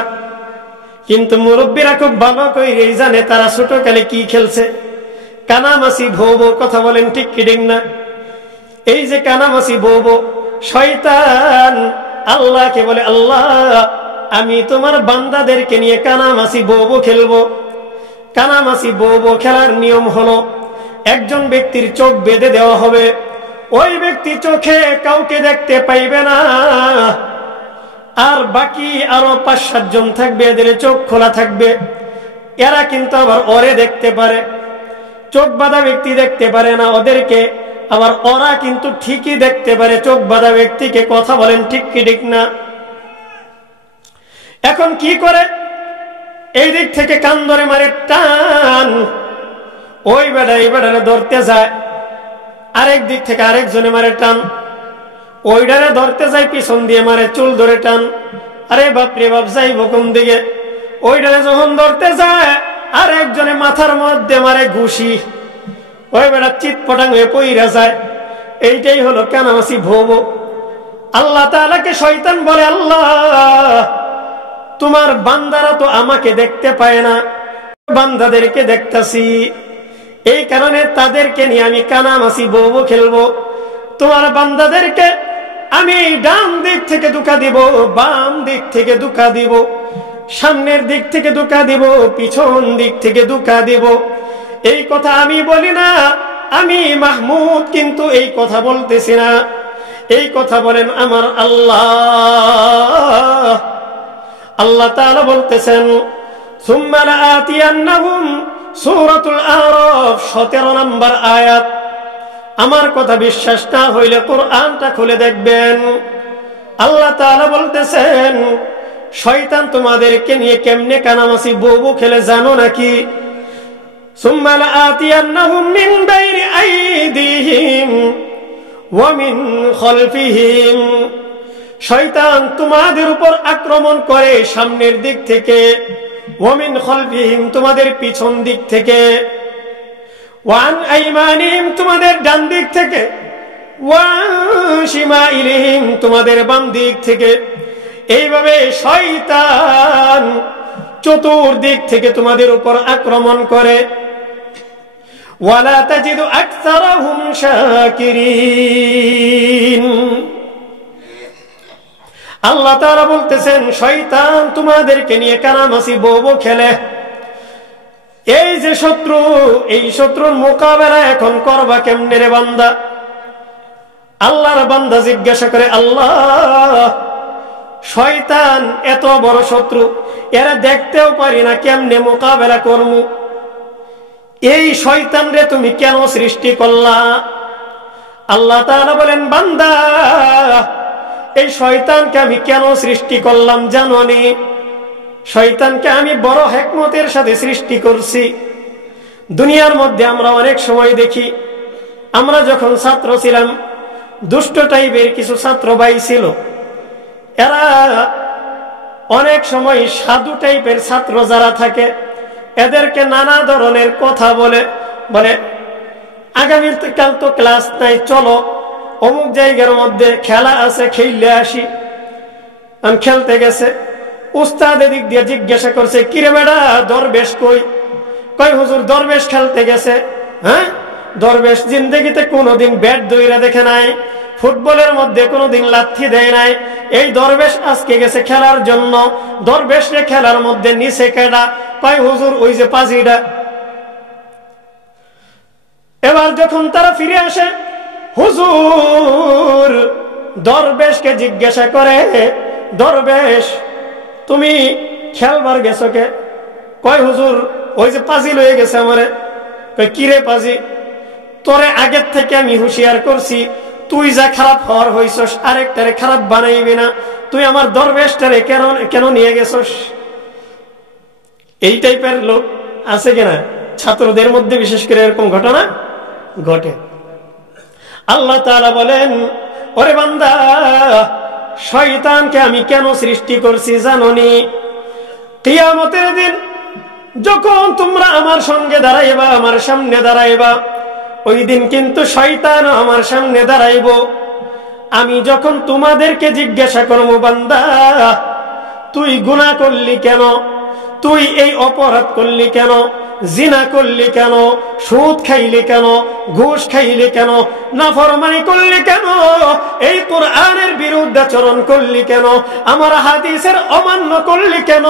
কিন্তু মুরব্বীরা খুব ভালো করেই জানে তারা ছোটকালে কি খেলছে, কানামাছি বউ। কথা বলেন ঠিক কি ঠিক না? এই যে কানামাছি বউ, শয়তান আল্লাহকে বলে, আল্লাহ, আমি তোমার বান্দাদেরকে নিয়ে কানামাছি বউ খেলবো। কানামাছি বউ খেলার নিয়ম হলো, একজন ব্যক্তির চোখ বেঁধে দেওয়া হবে, ওই ব্যক্তি চোখে কাউকে দেখতে পাইবে না, আর বাকি আরো 5-7 জন থাকবে, এদের চোখ খোলা থাকবে। এরা কিন্তু আবার ওরে দেখতে পারে, চোখ বাঁধা ব্যক্তি দেখতে পারে না ওদেরকে, আবার ওরা কিন্তু ঠিকই দেখতে পারে চোখ বাঁধা ব্যক্তিকে। কথা বলেন ঠিক কি ঠিক না? এখন কি করে? এই দিক থেকে কান ধরে মারে টান, ওই বেড়া এই বেড়ারে ধরতে যায়, আরেক দিক থেকে আরেকজনে মারে টান, ওইটারে ধরতে যায় পিছন দিয়ে মারে চুল ধরে টান। আরে বাপরে বাপ, যাইব কোন দিকে? ওইটারে যখন ধরতে যায় আরেকজনে মাথার মধ্যে মারে ঘুষি, ওই বেড়া চিৎপটাং হয়ে পইরা যায়। এইটাই হলো কানামাছি বউ। আল্লাহ তাআলাকে শয়তান বলে, আল্লাহ, তোমার বান্দারা তো আমাকে দেখতে পায় না, বান্দাদেরকে দেখতাছি, এই কারণে তাদেরকে নিয়ে আমি কানামাছি বউ খেলবো। তোমার বান্দাদেরকে আমি ডান দিক থেকে ধোঁকা দিব, বাম দিক থেকে ধোঁকা দিব, সামনের দিক থেকে ধোঁকা দিব, পিছন দিক থেকে ধোঁকা দিব। এই কথা আমি বলি না, আমি মাহমুদ কিন্তু এই কথা বলতেছি না, এই কথা বলেন আমার আল্লাহ। আল্লাহ তাআলা বলতেছেন, সুম্মা লাআতিয়ান্নাহুম, সূরাতুল আরাফ 17 নম্বর আয়াত। আমার কথা বিশ্বাস না হইলে কোরআনটা খুলে দেখবেন। আল্লাহ তাআলা বলতেছেন, শয়তান তোমাদেরকে নিয়ে কেমনে কানামাছি বউ খেলে জানো নাকি? সুম্মা লাআতিয়ান্নাহুম মিন বাইনি আইদিহিম ওয়া মিন খালফিহিম, শয়তান তোমাদের উপর আক্রমণ করে সামনের দিক থেকে, ওয়া মিন খালফিহিম তোমাদের পিছন দিক থেকে, ওয়া আন আইমানিহিম তোমাদের ডান দিক থেকে, ওয়া শিমাইলিহিম তোমাদের বাম দিক থেকে। এইভাবে শয়তান চতুর্দিক থেকে তোমাদের উপর আক্রমণ করে। ওয়ালা তাজিদু আকসারাহুম শাকিরিন, আল্লাহ তাআলা বলতেছেন, শয়তান তোমাদেরকে নিয়ে কানামাছি বউ খেলে। এই যে শত্রু, এই শত্রুর মোকাবেলা এখন করবা কেমনে রে বান্দা? আল্লাহর বান্দা জিজ্ঞাসা করে, আল্লাহ, শয়তান এত বড় শত্রু, এরা দেখতেও পারি না, কেমনে মোকাবেলা করমু? এই শয়তান রে তুমি কেন সৃষ্টি করলা? আল্লাহ তাআলা বলেন, বান্দা, এই শয়তানকে আমি কেন সৃষ্টি করলাম জানো নি? শয়তানকে আমি বড় হিকমতের সাথে সৃষ্টি করছি। দুনিয়ার মধ্যে আমরা অনেক সময় দেখি, আমরা যখন ছাত্র ছিলাম, দুষ্ট টাইপের কিছু ছাত্র ভাই ছিল, এরা অনেক সময় সাধু টাইপের ছাত্র যারা থাকে, এদেরকে নানা ধরনের কথা বলে আগামীকাল তো ক্লাস নাই, চলো অমুক জায়গার মধ্যে খেলা আছে, খেললে আসি। আমি খেলতে গেছে, উস্তাদ এদিক দিয়ে জিজ্ঞাসা করছে, কিরে বেড়া দরবেশ কই? কই হুজুর দরবেশ খেলতে গেছে। হ্যাঁ, দরবেশ জিন্দগিতে কোনোদিন ব্যাট দইরা দেখে নাই, ফুটবলের মধ্যে কোনোদিন লাথি দেয় নাই। এই দরবেশ আজকে গেছে খেলার জন্য। দরবেশ রে খেলার মধ্যে নিচে কেডা? কয় হুজুর ওই যে পাজিটা। এবার যখন তারা ফিরে আসে, হুজুর দরবেশকে জিজ্ঞাসা করে, দরবেশ তুমি খেলবার গেছো কে? কয় হুজুর ওই যে পাজি লয়ে গেছে আমারে। কয় কিরে পাজি? তোরে আগের থেকে আমি হুঁশিয়ার করছি, তুই যা খারাপ হওয়ার হইছস আরেকটারে খারাপ বানাইবি না, তুই আমার দরবেশটারে কেন নিয়ে গেছস? এই টাইপের লোক আছে কিনা ছাত্রদের মধ্যে? বিশেষ করে এরকম ঘটনা ঘটে। আল্লাহ তাআলা বলেন, ওরে বান্দা, শয়তানকে আমি কেন সৃষ্টি করছি জানোনি? কিয়ামতের দিন যখন তোমরা আমার সঙ্গে দাঁড়াইবা, আমার সামনে দাঁড়াইবা, ওই দিন কিন্তু শয়তান আমার সামনে দাঁড়াইব। আমি যখন তোমাদেরকে জিজ্ঞাসা করবো, বান্দা তুই গুনাহ করলি কেন? তুই এই অপরাধ করলি কেন? জিনা করলি কেন? সুদ খাইলি কেন? ঘুষ খাইলি কেন? নাফরমানি করলি কেন? এই কোরআনের বিরুদ্ধাচরণ করলি কেন? আমার হাদিসের অমান্য করলি কেন?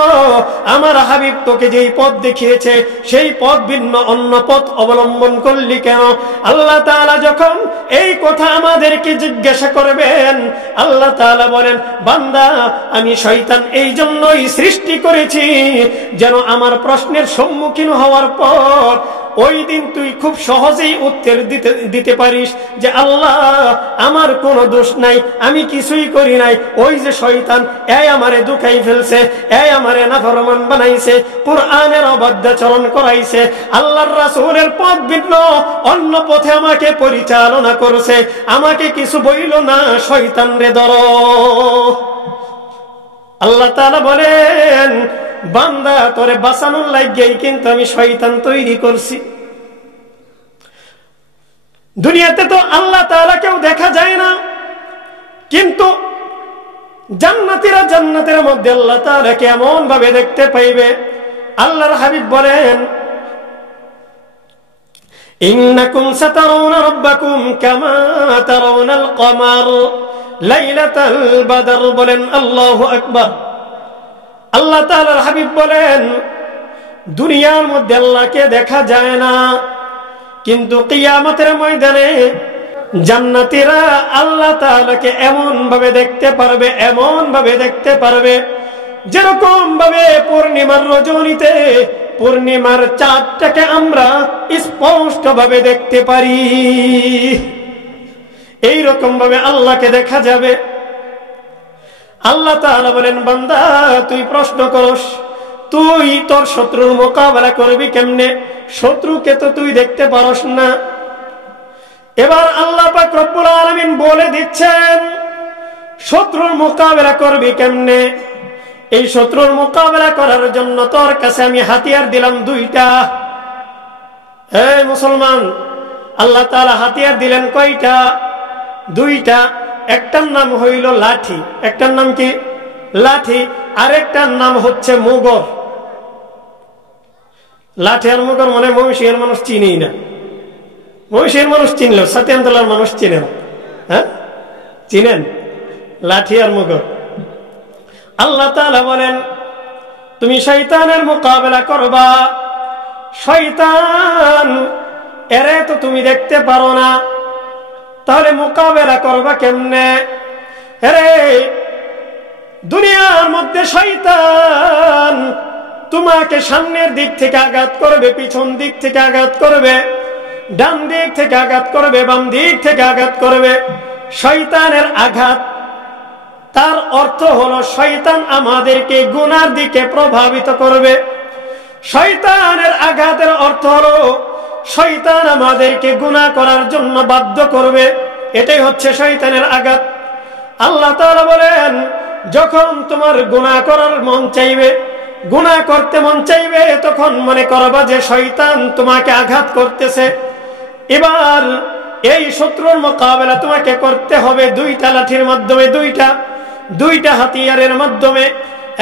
আমার হাবিব তোকে যেই পথ দেখিয়েছে সেই পথ ভিন্ন অন্য পথ অবলম্বন করলি কেন? আল্লাহ তাআলা যখন এই কথা আমাদেরকে জিজ্ঞাসা করবেন, আল্লাহ তাআলা বলেন, বান্দা আমি শয়তান এই জন্যই সৃষ্টি করেছি যেন আমার প্রশ্নের সম্মুখীন হওয়ার পর ওই দিন তুই খুব সহজেই উত্তর দিতে পারিস যে আল্লাহ আমার কোনো দোষ নাই, আমি কিছুই করি নাই, ওই যে শয়তান এই আমারে দুখাই ফেলছে, এই আমারে নাফরমান বানাইছে, কোরআনের অবাধ্যাচরণ করাইছে, আল্লাহর রাসূলের পথ ভিন্ন অন্য পথে আমাকে পরিচালনা করছে, আমাকে কিছু বইল না, শয়তান রে ধরো। আল্লাহ তাআলা বলেন, বান্দা তোরে বাঁচানোর লাগিয়াই কিন্তু আমি শয়তান তৈরি করছি। দুনিয়াতে তো আল্লাহ তাআলা কেউ দেখা যায় না, কিন্তু জান্নাতীরা জান্নাতের মধ্যে আল্লাহ তাআলা কেমন ভাবে দেখতে পাইবে। আল্লাহর হাবিব বলেন, ইন্নাকুম সাতারাউনা রাব্বাকুম কামা তারাউনাল কমার লাইলাতাল বদর। বলেন আল্লাহু আকবার। আল্লাহ তাআলার হাবিব বলেন, দুনিয়ার মধ্যে আল্লাহকে দেখা যায় না, কিন্তু কিয়ামতের ময়দানে জান্নাতীরা আল্লাহ তাআলাকে এমন ভাবে দেখতে পারবে, এমন ভাবে দেখতে পারবে যেরকম ভাবে পূর্ণিমার রজনীতে পূর্ণিমার চাঁদটাকে আমরা স্পষ্ট ভাবে দেখতে পারি, এই রকম ভাবে আল্লাহকে দেখা যাবে। আল্লাহ তাআলা বলেন, বান্দা তুই প্রশ্ন করস, তুই তোর শত্রুর মোকাবেলা করবি কেমনে? শত্রুকে তো তুই দেখতে পারস না। এবার আল্লাহ পাক রব্বুল আলামিন বলে দিচ্ছেন, শত্রুর মোকাবেলা করবি কেমনে? এই শত্রুর মোকাবেলা করার জন্য তোর কাছে আমি হাতিয়ার দিলাম দুইটা। এই মুসলমান, আল্লাহ তাআলা হাতিয়ার দিলেন কয়টা? দুইটা। একটার নাম হইল লাঠি, একটার নাম কি? লাঠি। আরেকটার নাম হচ্ছে মুগর। লাঠি আর মুগর মানে মহিষের মানুষ চিনি না, মহিষের মানুষ চিনলেও সাতিয়ানতলার মানুষ চিনেন। হ্যাঁ চিনেন লাঠি আর মুগর? আল্লাহ তাআলা বলেন তুমি শয়তানের মোকাবেলা করবা। শয়তান এরে তো তুমি দেখতে পারো না, তাহলে মোকাবেলা করবা কেমনে? আরে দুনিয়ার মধ্যে শয়তান তোমাকে সামনের দিক থেকে আঘাত করবে, পিছন দিক থেকে আঘাত করবে, ডান দিক থেকে আঘাত করবে, বাম দিক থেকে আঘাত করবে। শয়তানের আঘাত তার অর্থ হলো শয়তান আমাদেরকে গুনার দিকে প্রভাবিত করবে। শয়তানের আঘাতের অর্থ হলো শয়তান আমাদেরকে গুনাহ করার জন্য বাধ্য করবে। এটাই হচ্ছে শয়তানের আঘাত। আল্লাহ তাআলা বলেন যখন তোমার গুনাহ করার মন চাইবে, গুনাহ করতে মন চাইবে, তখন মনে করবা যে শয়তান তোমাকে আঘাত করতেছে। এবার এই শত্রুর মোকাবেলা তোমাকে করতে হবে দুইটা লাঠির মাধ্যমে, দুইটা হাতিয়ারের মাধ্যমে।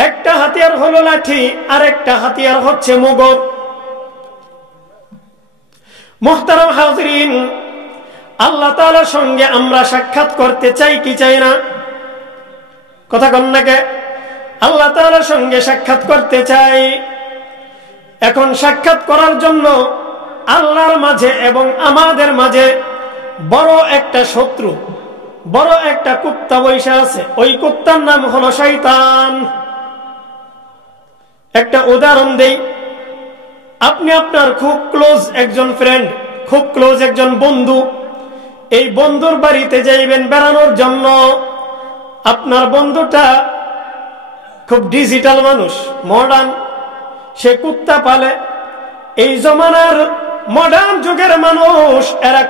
একটা হাতিয়ার হলো লাঠি, আর একটা হাতিয়ার হচ্ছে মুগর। মুহতারাম হাজরিন, আল্লাহ তাআলার সঙ্গে আমরা সাক্ষাৎ করতে চাই কি চাই না? কথা কন নাকি? আল্লাহ তাআলার সঙ্গে সাক্ষাৎ করতে চাই। এখন সাক্ষাৎ করার জন্য আল্লাহর মাঝে এবং আমাদের মাঝে বড় একটা শত্রু, বড় একটা কুত্তা বৈশা আছে। ওই কুত্তার নাম হলো শয়তান। একটা উদাহরণ দেই। আপনি আপনার খুব ক্লোজ একজন ফ্রেন্ড, খুব ক্লোজ একজন বন্ধু, এই বন্ধুর বাড়িতে যাইবেন বেড়ানোর জন্য। আপনার বন্ধুটা খুব ডিজিটাল মানুষ, মডার্ন, সে কুত্তা পালে। এই জমানার মডার্ন যুগের মানুষ এরা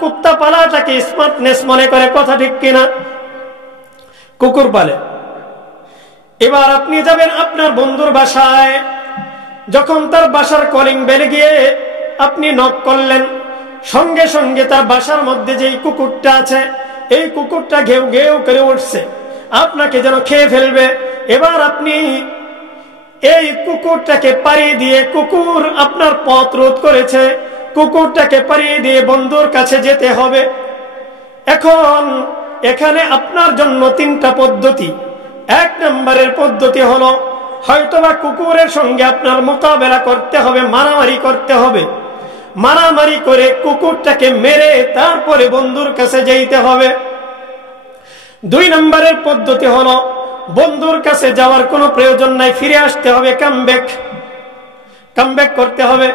কুত্তা পালাটাকে স্মার্টনেস মনে করে। কথা ঠিক কিনা? কুকুর পালে। এবার আপনি যাবেন আপনার বন্ধুর বাসায়। যখন তার বাসার কলিং বেলে গিয়ে আপনি নক করলেন, সঙ্গে সঙ্গে তার বাসার মধ্যে যেই কুকুরটা আছে, এই কুকুরটা ঘেউ ঘেউ করে উঠছে, আপনাকে যেন খেয়ে ফেলবে। এবার আপনি এই কুকুরটাকে পাড়িয়ে দিয়ে, কুকুর আপনার পথ রোধ করেছে, কুকুরটাকে পাড়িয়ে দিয়ে বন্ধুর কাছে যেতে হবে। এখন এখানে আপনার জন্য তিনটা পদ্ধতি। এক নম্বরের পদ্ধতি হলো হয়তোবা কুকুরের সঙ্গে আপনার মোকাবেলা করতে হবে, মারামারি করতে হবে। মারামারি করে কুকুরটাকে মেরে তারপরে বন্ধুর কাছে যেতে হবে। দুই নম্বরের পদ্ধতি হলো বন্ধুর কাছে যাওয়ার কোনো প্রয়োজন নাই, ফিরে আসতে হবে, কামব্যাক করতে হবে।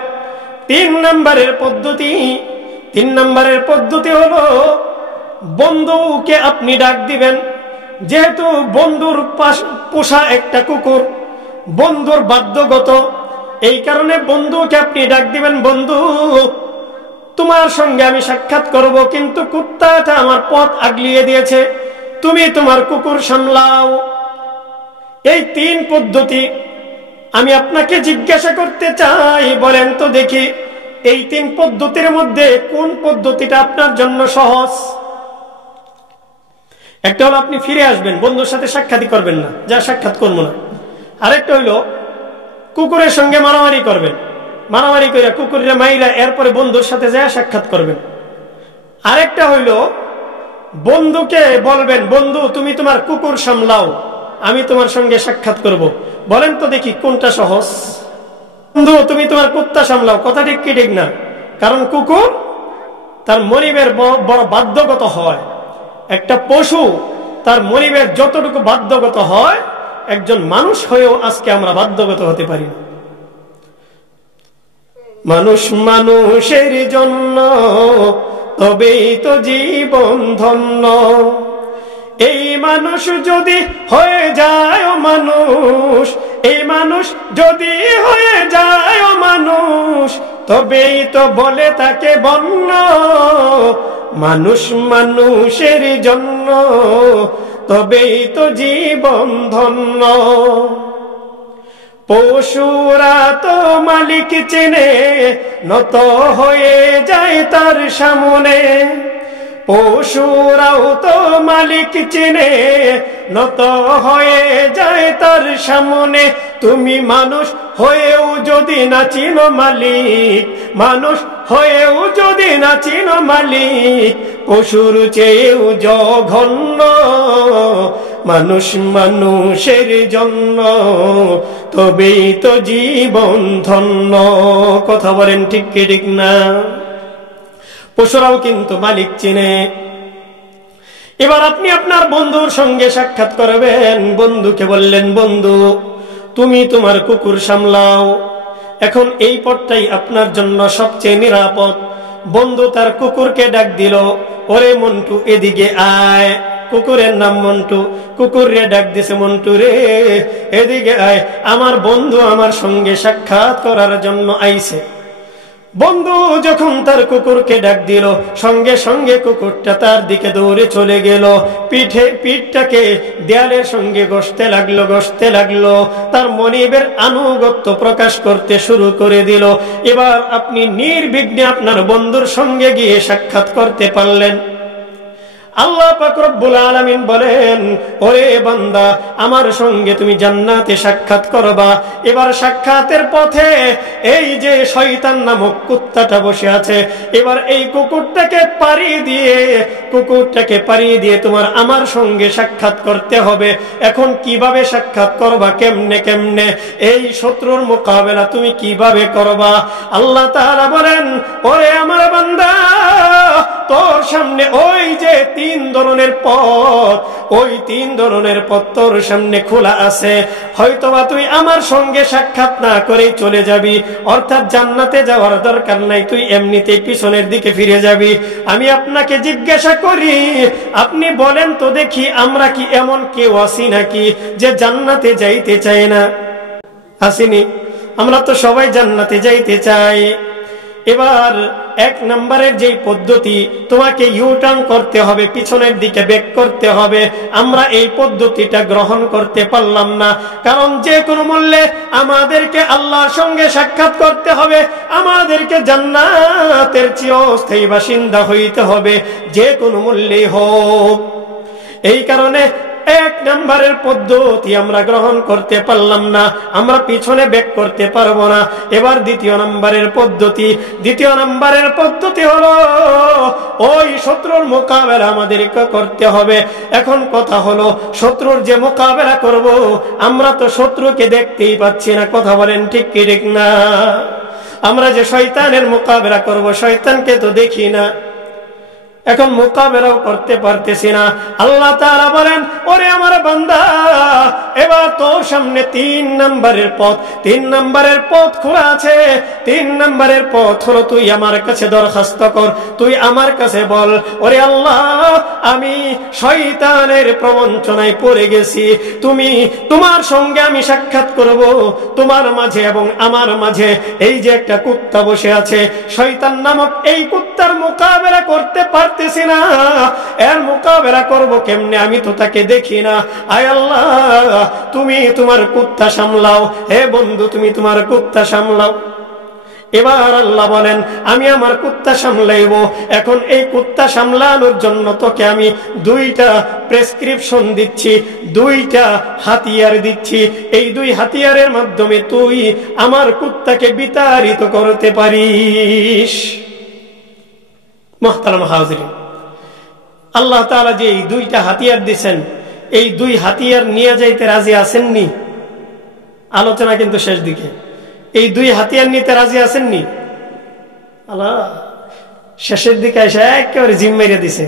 তিন নম্বরের পদ্ধতি হলো বন্ধুকে আপনি ডাক দিবেন। যেহেতু বন্ধুর পোষা একটা কুকুর, বন্ধুর বাধ্যগত, এই কারণে বন্ধুকে আপনি ডাক দিবেন, বন্ধু তোমার সঙ্গে আমি সাক্ষাৎ করব, কিন্তু কুত্তাটা আমার পথ আগলিয়ে দিয়েছে, তুমি তোমার কুকুর সামলাও। এই তিন পদ্ধতি আমি আপনাকে জিজ্ঞাসা করতে চাই, বলেন তো দেখি এই তিন পদ্ধতির মধ্যে কোন পদ্ধতিটা আপনার জন্য সহজ? একটা হলো আপনি ফিরে আসবেন, বন্ধুর সাথে সাক্ষাৎই করবেন না, যা সাক্ষাৎ করবো না। আরেকটা হইলো কুকুরের সঙ্গে মারামারি করবেন, মারামারি করে কুকুরের মাইরা এরপরে বন্ধুর সাথে যা সাক্ষাৎ করবেন। আরেকটা হইলো বন্ধুকে বলবেন, বন্ধু তুমি তোমার কুকুর সামলাও, আমি তোমার সঙ্গে সাক্ষাৎ করব। বলেন তো দেখি কোনটা সহজ? বন্ধু তুমি তোমার কুত্তা সামলাও। কথা ঠিক কি ঠিক না? কারণ কুকুর তার মনিবের বড় বাধ্যগত হয়। একটা পশু তার মনিবের যতটুকু বাধ্যগত হয়, একজন মানুষ হয়েও আজকে আমরা বাধ্যগত হতে পারি না। মানুষ মানুষের জন্য তবেই তো জীবন ধন্য। এই মানুষ যদি হয়ে যায় মানুষ, এই মানুষ যদি হয়ে যায় মানুষ, তবেই তো বলে তাকে বন্য। মানুষ মানুষের জন্য তবেই তো জীবন ধন্য। পশুরা তো মালিক চেনে, নত হয়ে যায় তার সামনে। পশুরাও তো মালিক চেনে, নত হয়ে যায় তার সামনে। তুমি মানুষ হয়েও যদি না চিনো মালিক, মানুষ হয়েও যদি না চিনো মালিক, পশুর চেয়েও জঘন্য। মানুষ মানুষের জন্য, তবেই তো জীবন ধন্য। কথা বলেন ঠিক কি ঠিক না? পশুরাও কিন্তু মালিক চিনে। এবার আপনি আপনার বন্ধুর সঙ্গে সাক্ষাৎ করবেন। বন্ধুকে বললেন, বন্ধু তুমি তোমার কুকুর সামলাও, এখন এই পথটাই আপনার জন্য সবচেয়ে নিরাপদ। বন্ধু তার কুকুরকে ডাক দিল, ওরে মন্টু এদিকে আয়। কুকুরের নাম মন্টু। কুকুর রে ডাক দিছে, মন্টু রে এদিকে আয়, আমার বন্ধু আমার সঙ্গে সাক্ষাৎ করার জন্য আইছে। বন্ধু যখন তার কুকুরকে ডাক দিল, সঙ্গে সঙ্গে কুকুরটা তার দিকে দৌড়ে চলে গেল। পিঠটাকে দেয়ালের সঙ্গে ঘষতে লাগলো। তার মনিবের আনুগত্য প্রকাশ করতে শুরু করে দিল। এবার আপনি নির্বিঘ্নে আপনার বন্ধুর সঙ্গে গিয়ে সাক্ষাৎ করতে পারলেন। আল্লাহ পাক রব্বুল আলামিন বলেন, ওরে বান্দা আমার সঙ্গে তুমি জান্নাতে সাক্ষাৎ করবা। এবার সাক্ষাতের পথে এই যে শয়তান নামক কুত্তাটা বসে আছে, এবার এই কুকুরটাকে পাড়ি দিয়ে তোমার আমার সঙ্গে সাক্ষাৎ করতে হবে। এখন কিভাবে সাক্ষাৎ করবা, কেমনে এই শত্রুর মোকাবেলা তুমি কিভাবে করবা? আল্লাহ তাআলা বলেন, ওরে আমার বান্দা তোর সামনে ওই যে তিন ধরনের পথ তোর সামনে খোলা আছে। হয়তোবা তুই আমার সঙ্গে সাক্ষাৎ না করে চলে যাবি, অর্থাৎ জান্নাতে যাওয়ার দরকার নাই, তুই এমনিতেই পিছনের দিকে ফিরে যাবি। আমি আপনাকে জিজ্ঞাসা করি, আপনি বলেন তো দেখি, আমরা কি এমন কেউ আছি নাকি যে জান্নাতে যাইতে চায় না? আসিনি? আমরা তো সবাই জান্নাতে যাইতে চাই। এবার এক নম্বরের যে পদ্ধতি, তোমাকে ইউটার্ন করতে হবে, পিছনের দিকে ব্যাক করতে হবে। আমরা এই পদ্ধতিটা গ্রহণ করতে পারলাম না, কারণ যে কোনো মূল্যে আমাদেরকে আল্লাহর সঙ্গে সাক্ষাৎ করতে হবে, আমাদেরকে জান্নাতের চিরস্থায়ী বাসিন্দা হইতে হবে, যে কোনো মূল্যেই হোক। এই কারণে এক নম্বরের পদ্ধতি আমরা গ্রহণ করতে পারলাম না, আমরা পিছনে ব্যাক করতে পারবো না। এবার দ্বিতীয় নম্বরের পদ্ধতি হলো ওই শত্রুর মোকাবেলা আমাদেরকে করতে হবে। এখন কথা হলো, শত্রুর যে মোকাবেলা করব, আমরা তো শত্রুকে দেখতেই পাচ্ছি না। কথা বলেন ঠিক কি ঠিক না? আমরা যে শয়তানের মোকাবেলা করব, শয়তানকে তো দেখি না, এখন মোকাবেলাও করতে পারতেছি না। আল্লাহ তাআলা বলেন, ওরে আমার বান্দা এবার তোর সামনে তিন নম্বরের পথ খোলা আছে। তিন নম্বরের পথ হলো, তুই আমার কাছে দরখাস্ত কর, তুই আমার কাছে বল, ওরে আল্লাহ আমি শয়তানের প্রবঞ্চনায় পড়ে গেছি, তোমার সঙ্গে আমি সাক্ষাৎ করব। তোমার মাঝে এবং আমার মাঝে এই যে একটা কুত্তা বসে আছে, শয়তান নামক এই কুত্তার মোকাবেলা করতে পারতেছি না, এর মোকাবেলা করব কেমনে? আমি তো তাকে দেখি না। আয় আল্লাহ তুমি তোমার কুত্তা সামলাও, হে বন্ধু তুমি তোমার কুত্তা সামলাও। এবার আল্লাহ বলেন, আমি আমার কুত্তা সামলাইব। এখন এই কুত্তা সামলানোর জন্য তোকে আমি দুইটা প্রেসক্রিপশন দিচ্ছি, দুইটা হাতিয়ার দিচ্ছি। এই দুই হাতিয়ারের মাধ্যমে তুই আমার কুত্তাকে বিতাড়িত করতে পারিস। মুহতারাম হাজিরিন, আল্লাহ তাআলা যে এই দুইটা হাতিয়ার দিয়েছেন, এই দুই হাতিয়ার নিয়ে যাইতে রাজি আছেননি? আলোচনা কিন্তু শেষ দিকে। এই দুই হাতিয়ার নিতে রাজি আছেননি? আল্লাহ শেষের দিকে এসে একেবারে জিম মেরে দিছে,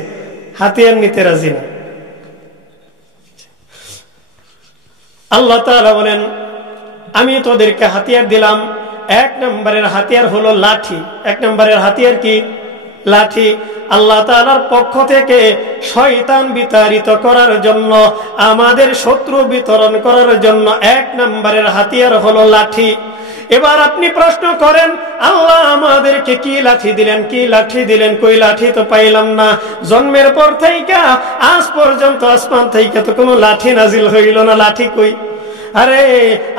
হাতিয়ার নিতে রাজি না। আল্লাহ তাআলা বলেন, আমি তোদেরকে হাতিয়ার দিলাম। এক নম্বরের হাতিয়ার হলো লাঠি। এক নম্বরের হাতিয়ার কি? লাঠি। আল্লাহ তাআলার পক্ষ থেকে শয়তান বিতাড়িত করার জন্য, আমাদের শত্রু বিতরণ করার জন্য এক নম্বরের হাতিয়ার হলো লাঠি। এবার আপনি প্রশ্ন করেন, আল্লাহ আমাদেরকে কি লাঠি দিলেন? কই লাঠি তো পাইলাম না। জন্মের পর থেকে আজ পর্যন্ত আসমান থেকে তো কোনো লাঠি নাজিল হইল না, লাঠি কই? আরে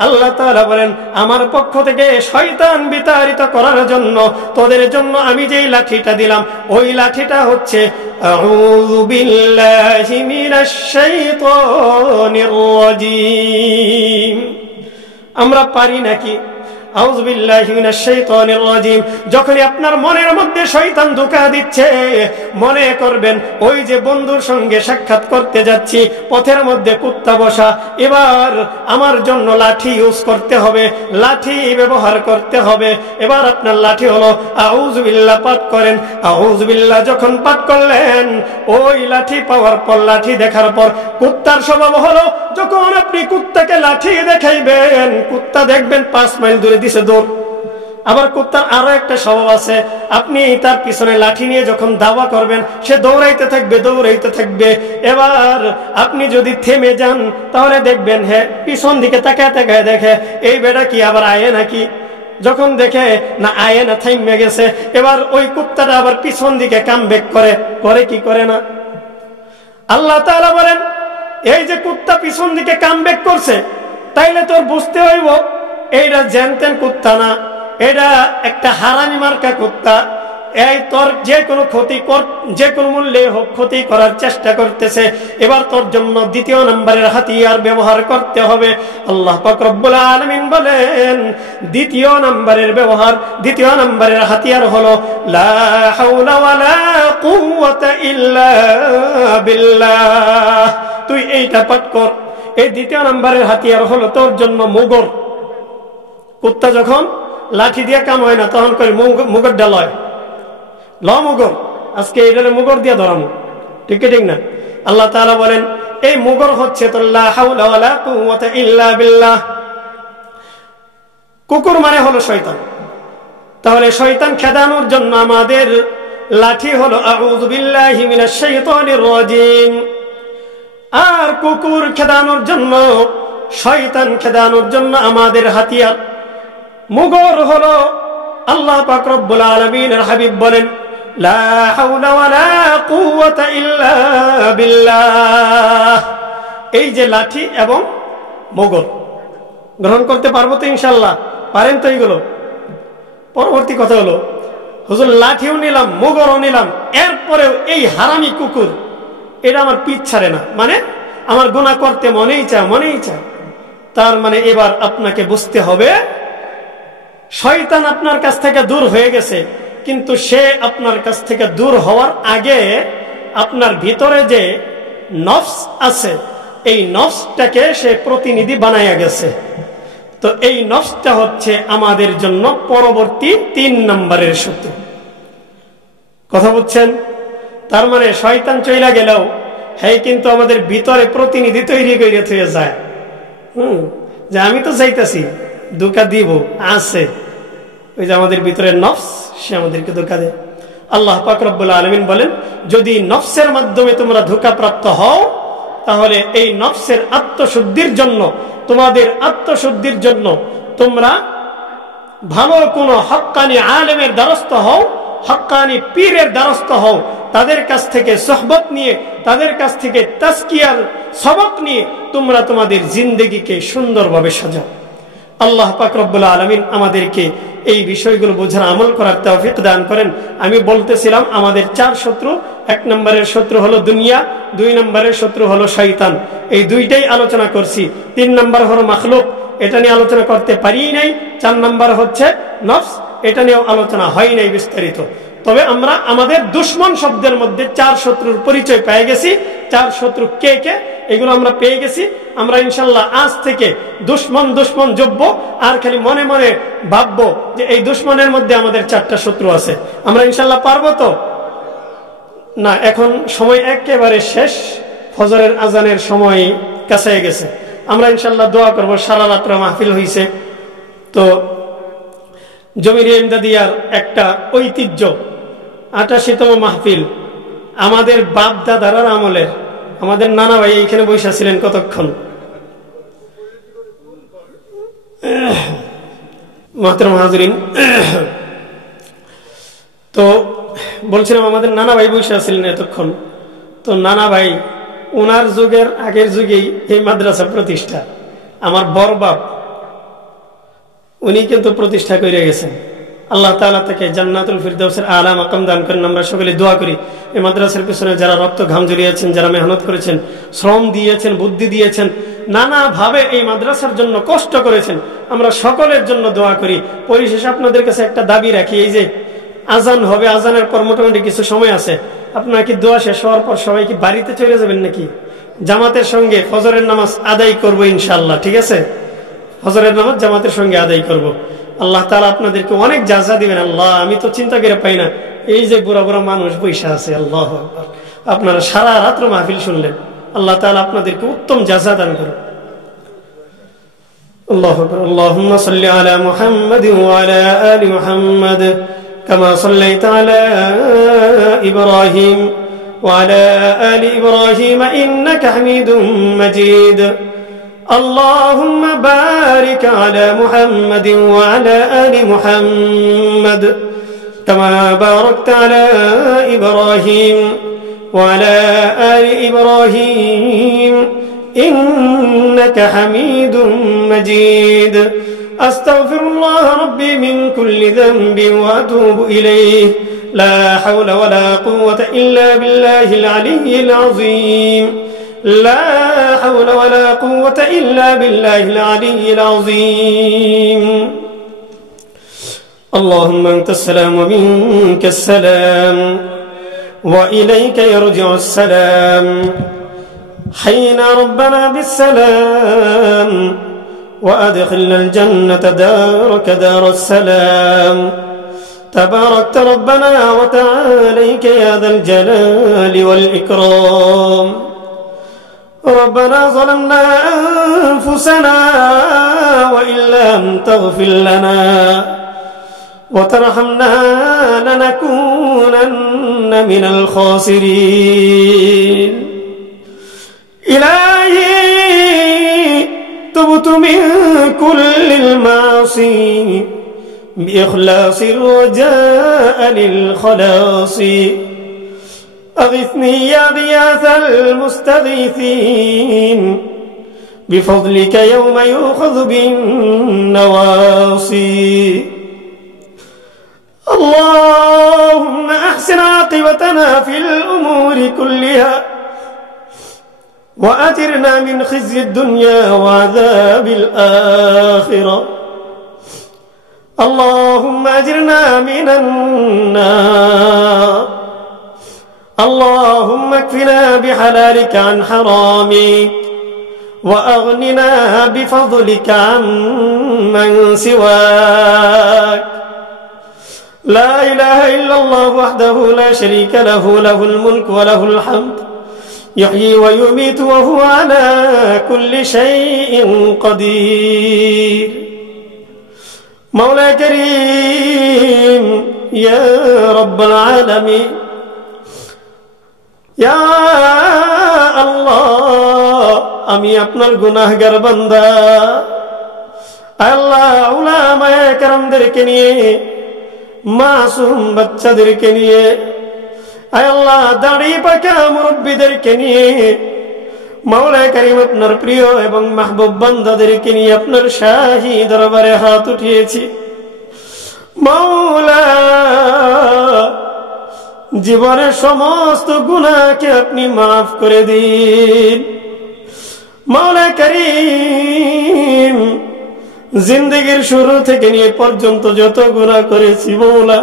আল্লাহ তাআলা বলেন, আমার পক্ষ থেকে শয়তান বিতাড়িত করার জন্য তোদের জন্য আমি যেই লাঠিটা দিলাম, ওই লাঠিটা হচ্ছে আউযু বিল্লাহি মিনাশ শাইতানির রাজীম। আমরা পারি নাকি? আউযু বিল্লাহি মিনাশ শাইতানির রাজিম। যখনই আপনার মনের মধ্যে শয়তান ধোঁকা দিচ্ছে, মনে করবেন ওই যে বন্ধুর সঙ্গে সাক্ষাৎ করতে যাচ্ছি, পথের মধ্যে কুত্তা বসা, এবার আমার জন্য লাঠি ইউজ করতে হবে, লাঠি ব্যবহার করতে হবে। এবার আপনার লাঠি হলো আউযু বিল্লাহ পাঠ করেন। আউযু বিল্লাহ যখন পাঠ করলেন, ওই লাঠি পাওয়ার পর, লাঠি দেখার পর, কুত্তার স্বভাব হলো যখন আপনি কুত্তাকে লাঠি দেখাইবেন, কুত্তা দেখবেন 5 মাইল দূরে দিছে দৌড়। আবার কুত্তার আরো একটা স্বভাব আছে, আপনি তার পিছনে লাঠি নিয়ে যখন দাওয়া করবেন, সে দৌড়াইতে থাকবে, দৌড়াইতে থাকবে। এবার আপনি যদি থেমে যান, তাহলে দেখবেন হ্যাঁ পিছন দিকে তাকায় তাকায় দেখে এই বেটা কি আবার আয়ে নাকি। যখন দেখে না আয়ে না, থাইমে গেছে, এবার ওই কুত্তাটা আবার পিছন দিকে কামব্যাক করে কি করে না। আল্লাহ তাআলা বলেন, এই যে কুত্তা পিছন দিকে কামব্যাক করছে, তাইলে তোর বুঝতে হইব এইটা জেনতেন কুত্তা না, এটা একটা হারামি মার্কা কুত্তা। এই তোর যে কোনো ক্ষতি কর, যে কোনো মূল্যে হোক ক্ষতি করার চেষ্টা করতেছে। এবার তোর জন্য দ্বিতীয় নম্বরের হাতিয়ার ব্যবহার করতে হবে। আল্লাহ পাক রব্বুল আলামিন বলেন, দ্বিতীয় নম্বরের হাতিয়ার হলো লা হাওলা ওয়ালা কুওয়াতা ইল্লা বিল্লাহ। তুই এইটা পাঠ কর। এই দ্বিতীয় নম্বরের হাতিয়ার হলো তোর জন্য মুগর। কুত্তা যখন লাঠি দিয়ে কাম হয় না, তখন করে মুগর ডালয় মুগর, আজকে এটারে মুগর দিয়ে ধরামো, ঠিক না? আল্লাহ তাআলা বলেন এই মুগর হচ্ছে তো লা হাওলা ওয়ালা কুওয়াতা ইল্লা বিল্লাহ। কুকুর মানে হলো শয়তান। তাহলে শয়তান খেদানোর জন্য আমাদের লাঠি হলো আউযু বিল্লাহি মিনাশ শাইতানির রাজিম। আর কুকুর খেদানোর জন্য, শয়তান খেদানোর জন্য আমাদের হাতিয়ার মুগর হলো আল্লাহ পাক রব্বুল আলামিনের হাবিব বলেন লা হাওলা ওয়ালা কুওয়াতা ইল্লা বিল্লাহ। এই যে লাঠি এবং মুগর গ্রহণ করতে পারবো তো ইনশাআল্লাহ? পারেন তো? এইগুলো পরবর্তী কথা হলো, হুজুর লাঠিও নিলাম, মুগরও নিলাম, এরপরেও এই হারামি কুকুর এটা আমার পিছ ছাড়ে না, মানে আমার গুনাহ করতে মনেই চায়। তার মানে এবার আপনাকে বুঝতে হবে শয়তান আপনার কাছ থেকে দূর হয়ে গেছে, কিন্তু সে আপনার কাছ থেকে দূর হওয়ার আগে আপনার ভিতরে যে নফস আছে, এই নফসটাকে সে প্রতিনিধি বানায়া গেছে। তো এই নফসটা হচ্ছে আমাদের জন্য পরবর্তী 3 নম্বরের শত্রু। কথা বুঝছেন? তার মানে শয়তান চইলা গেলেও হ্যাঁ কিন্তু আমাদের ভিতরে প্রতিনিধি তৈরি করে থয়ে যায়, যে আমি তো চাইতেছি ধোঁকা দিব আছে, ওই যে আমাদের ভিতরে নফস, সে আমাদেরকে ধোঁকা দেয়। আল্লাহ পাক রব্বুল আলামিন বলেন, যদি নফসের মাধ্যমে তোমরা ধোঁকা প্রাপ্ত হও, তাহলে এই নফসের আত্মশুদ্ধির জন্য, তোমাদের আত্মশুদ্ধির জন্য তোমরা ভালো কোনো হক্কানি আলেমের দ্বারস্থ হও, হক্কানি পীরের দ্বারস্থ হও, তাদের কাছ থেকে সোহবত নিয়ে, তাদের কাছ থেকে তাজকিয়ার সবক নিয়ে তোমরা তোমাদের জিন্দেগিকে সুন্দরভাবে সাজাও। আল্লাহ পাক রব্বুল আলামিন আমাদেরকে এই বিষয়গুলো বোঝার, আমল করার তৌফিক দান করেন। আমি বলতেছিলাম আমাদের 4 শত্রু। 1 নম্বরের শত্রু হলো দুনিয়া, 2 নম্বরের শত্রু হলো শয়তান। এই দুইটাই আলোচনা করছি। 3 নম্বর হলো মাখলুক, এটা নিয়ে আলোচনা করতে পারি নাই। 4 নম্বর হচ্ছে নফস, এটা নিয়েও আলোচনা হয় নাই বিস্তারিত। তবে আমরা আমাদের দুশ্মন শব্দের মধ্যে 4 শত্রুর পরিচয় পেয়ে গেছি। 4 শত্রু কে কে এগুলো আমরা পেয়ে গেছি। আমরা ইনশাল্লাহ আজ থেকে দুশ্মন যোগ্য, আর খালি মনে মনে ভাববো যে এই দুশ্মনের মধ্যে আমাদের 4টা শত্রু আছে। আমরা ইনশাল্লাহ পারবো তো? না, এখন সময় একেবারে শেষ, ফজরের আজানের সময় কাছে গেছে। আমরা ইনশাল্লাহ দোয়া করব। সারা রাত্র মাহফিল হয়েছে, তো জমিরিয়া ইমদাদিয়ার একটা ঐতিহ্য, 88তম মাহফিল। আমাদের বাপ দাদার আমলের, আমাদের নানা ভাই এইখানে বসে ছিলেন কতক্ষণ। মুহতারাম হাজিরিন, তো বলছিলাম আমাদের নানা ভাই বসে ছিলেন এতক্ষণ। তো নানা ভাই ওনার যুগের আগের যুগেই এই মাদ্রাসা প্রতিষ্ঠা। আমার বড় বাপ উনি কিন্তু প্রতিষ্ঠা করে গেছেন। আল্লাহ তাআলা তাকে জান্নাতুল ফিরদাউসের আলা মাকাম দান করেন। আমরা সকলে দোয়া করি এই মাদ্রাসার পিছনে যারা রক্ত ঘাম ঝরিয়েছেন, যারা মেহনত করেছেন, শ্রম দিয়েছেন, বুদ্ধি দিয়েছেন, নানাভাবে এই মাদ্রাসার জন্য কষ্ট করেছেন, আমরা সকলের জন্য দোয়া করি। পরিশেষে আপনাদের কাছে একটা দাবি রাখি, এই যে আজান হবে, আজানের পর মোটামুটি কিছু সময় আছে, আপনারা কি দোয়া শেষ হওয়ার পর সবাই কি বাড়িতে চলে যাবেন নাকি? জামাতের সঙ্গে ফজরের নামাজ আদায় করব ইনশাআল্লাহ, ঠিক আছে? ফজরের নামাজ জামাতের সঙ্গে আদায় করব। আল্লাহ তাআলা আপনাদেরকে অনেক জাযা দিবেন। আল্লাহ, আমি তো চিন্তা করে পাই না, এই যে বুড়া বুড়া মানুষ বৈশা আছে, আল্লাহু আকবার, আপনারা সারা রাত্র মাহফিল শুনলেন, আল্লাহ তাআলা আপনাদেরকে উত্তম জাযা দান করুন। আল্লাহু আকবার। আল্লাহুম্মা সাল্লি আলা মুহাম্মাদ ওয়া আলা আলি মুহাম্মাদ কামা সাল্লাইতা আলা ইব্রাহিম ওয়া আলা আলি ইব্রাহিম ইন্নাকা হামিদুম মাজিদ। اللهم بارك على محمد وعلى آل محمد كما باركت على إبراهيم وعلى آل إبراهيم إنك حميد مجيد. أستغفر الله ربي من كل ذنب وأتوب إليه. لا حول ولا قوة إلا بالله العلي العظيم. لا حول ولا قوة إلا بالله العلي العظيم. اللهم أنت السلام ومنك السلام وإليك يرجع السلام. حينا ربنا بالسلام وأدخلنا الجنة دارك دار السلام. تباركت ربنا وتعاليك يا ذا الجلال والإكرام. ربنا ظلمنا أنفسنا وإن لم تغفر لنا وترحمنا لنكونن من الخاسرين. إلهي تبت من كل المعاصي بإخلاص الرجاء للخلاص. أغثني يا غياث المستغيثين بفضلك يوم يؤخذ بالنواصي. اللهم أحسن عاقبتنا في الأمور كلها وأجرنا من خزي الدنيا وعذاب الآخرة. اللهم أجرنا من النار. اللهم اكفنا بحلالك عن حرامك وأغننا بفضلك عن من سواك. لا إله إلا الله وحده لا شريك له، له الملك وله الحمد، يحيي ويميت وهو على كل شيء قدير. مولا كريم يا رب العالمين، يا الله আমি আপনার গুনাহগার বান্দা। আল্লাহ, উলামায়ে কেরামদেরকে নিয়ে, মাসুম বাচ্চাদেরকে নিয়ে, আল্লাহ দাড়ি পাকা মুরব্বীদেরকে নিয়ে, মাওলা কারীম আপনার প্রিয় এবং মাহবুব বান্দাদেরকে নিয়ে আপনার শাহী দরবারে হাত উঠিয়েছি। মাওলা, জীবনের সমস্ত গুনাহকে আপনি মাফ করে দিন। মাওলা কারীম, জিন্দেগির শুরু থেকে নিয়ে পর্যন্ত যত গুনাহ করেছি মাওলা,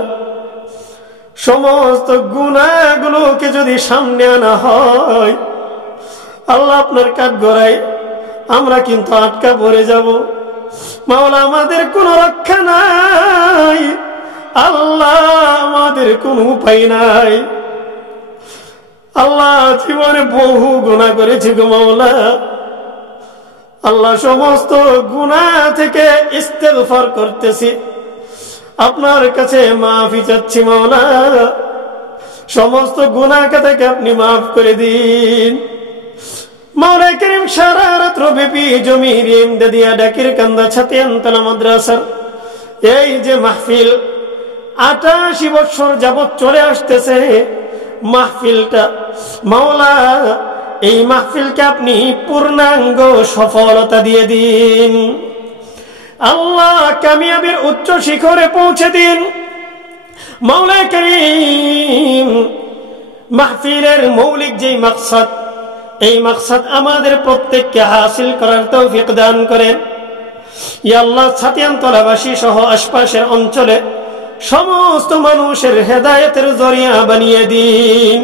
সমস্ত গুনাহগুলোকে যদি সামনে আনা হয় আল্লাহ আপনার কাঠগড়ায় আমরা কিন্তু আটকা পড়ে যাব। মাওলা, আমাদের কোনো রক্ষা নাই। আল্লাহ, আমাদের কোনো উপায় নাই। আল্লাহ, জীবনে বহু গুনাহ করেছি গো মাওলা। আল্লাহ, সমস্ত গুনাহ থেকে ইস্তেগফার করতেছি, আপনার কাছে মাফি চাচ্ছি মাওলা। সমস্ত গুনাহ থেকে আপনি মাফ করে দিন। মাওলা কারীম, সারা রাত্র ব্যাপী জমির ইমদাদিয়া ডাকির কান্দা ছাতিয়ানতলা মাদ্রাসার এই যে মাহফিল ৮৮ বছর যাবৎ চলে আসতেছে মাহফিলটা, মাওলা এই মাহফিলকে আপনি পূর্ণাঙ্গ সফলতা দিয়ে দিন। আল্লাহ, কামিয়াবির উচ্চ শিখরে পৌঁছে দিন। মাওলা কারীম, মাহফিলের মৌলিক যেই মাকসাদ, এই মাকসাদ আমাদের প্রত্যেককে হাসিল করার তৌফিক দান করেন। ইয়া আল্লাহ, ছাতিয়ানতলাবাসী সহ আশপাশের অঞ্চলে সমস্ত মানুষের হেদায়েতের জরিয়া বানিয়ে দিন।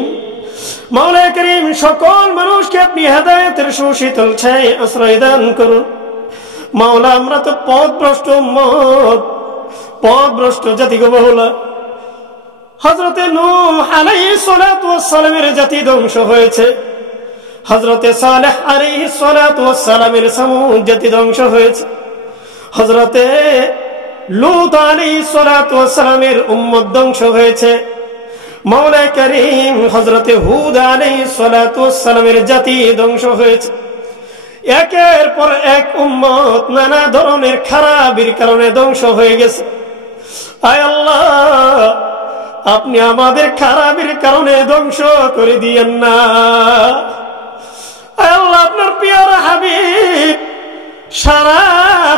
মাওলা করিম, সকল মানুষকে আপনি হেদায়েতের সুশীতল ছায়ে আশ্রয় দান করুন। মাওলা, আমরা তো পথভ্রষ্ট উম্মত, পথভ্রষ্ট জাতি গো মাওলা। হযরতে নূহ আলাইহিস সালাতু ওয়াস সালামের জাতি ধ্বংস হয়েছে, হযরতে সালেহ আলাইহিস সালাতু ওয়াস সালামের সামুদ জাতি ধ্বংস হয়েছে, হযরতে লূত আলাইহিস সালাতু ওয়াস সালামের উম্মত ধ্বংস হয়েছে। মাওলা করিম, হযরতে হুদ আলাইহিস সালাতু ওয়াস সালামের জাতি ধ্বংস হয়েছে। একের পর এক উম্মত নানা ধরনের খারাপির কারণে ধ্বংস হয়ে গেছে। আয় আল্লাহ, আপনি আমাদের খারাপির কারণে ধ্বংস করে দিয়েন না। আয় আল্লাহ, আপনার পিয়ারা হাবিব সারা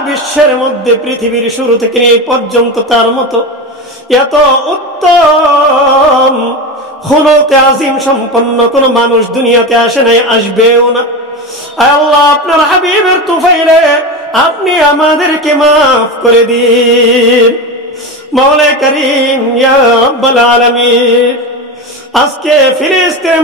বিশ্বের মধ্যে পৃথিবীর শুরু থেকে এই পর্যন্ত তার মতো এত উত্তম খুলুকে আজিম সম্পন্ন কোন মানুষ দুনিয়াতে আসে নাই, আসবেও না। আয় আল্লাহ, আপনার হাবিবের তুফাইলে আপনি আমাদেরকে মাফ করে দিন। মাওলা করিম, ইয়া রাব্বাল আলামিন, আজকে ফিলিস্তিন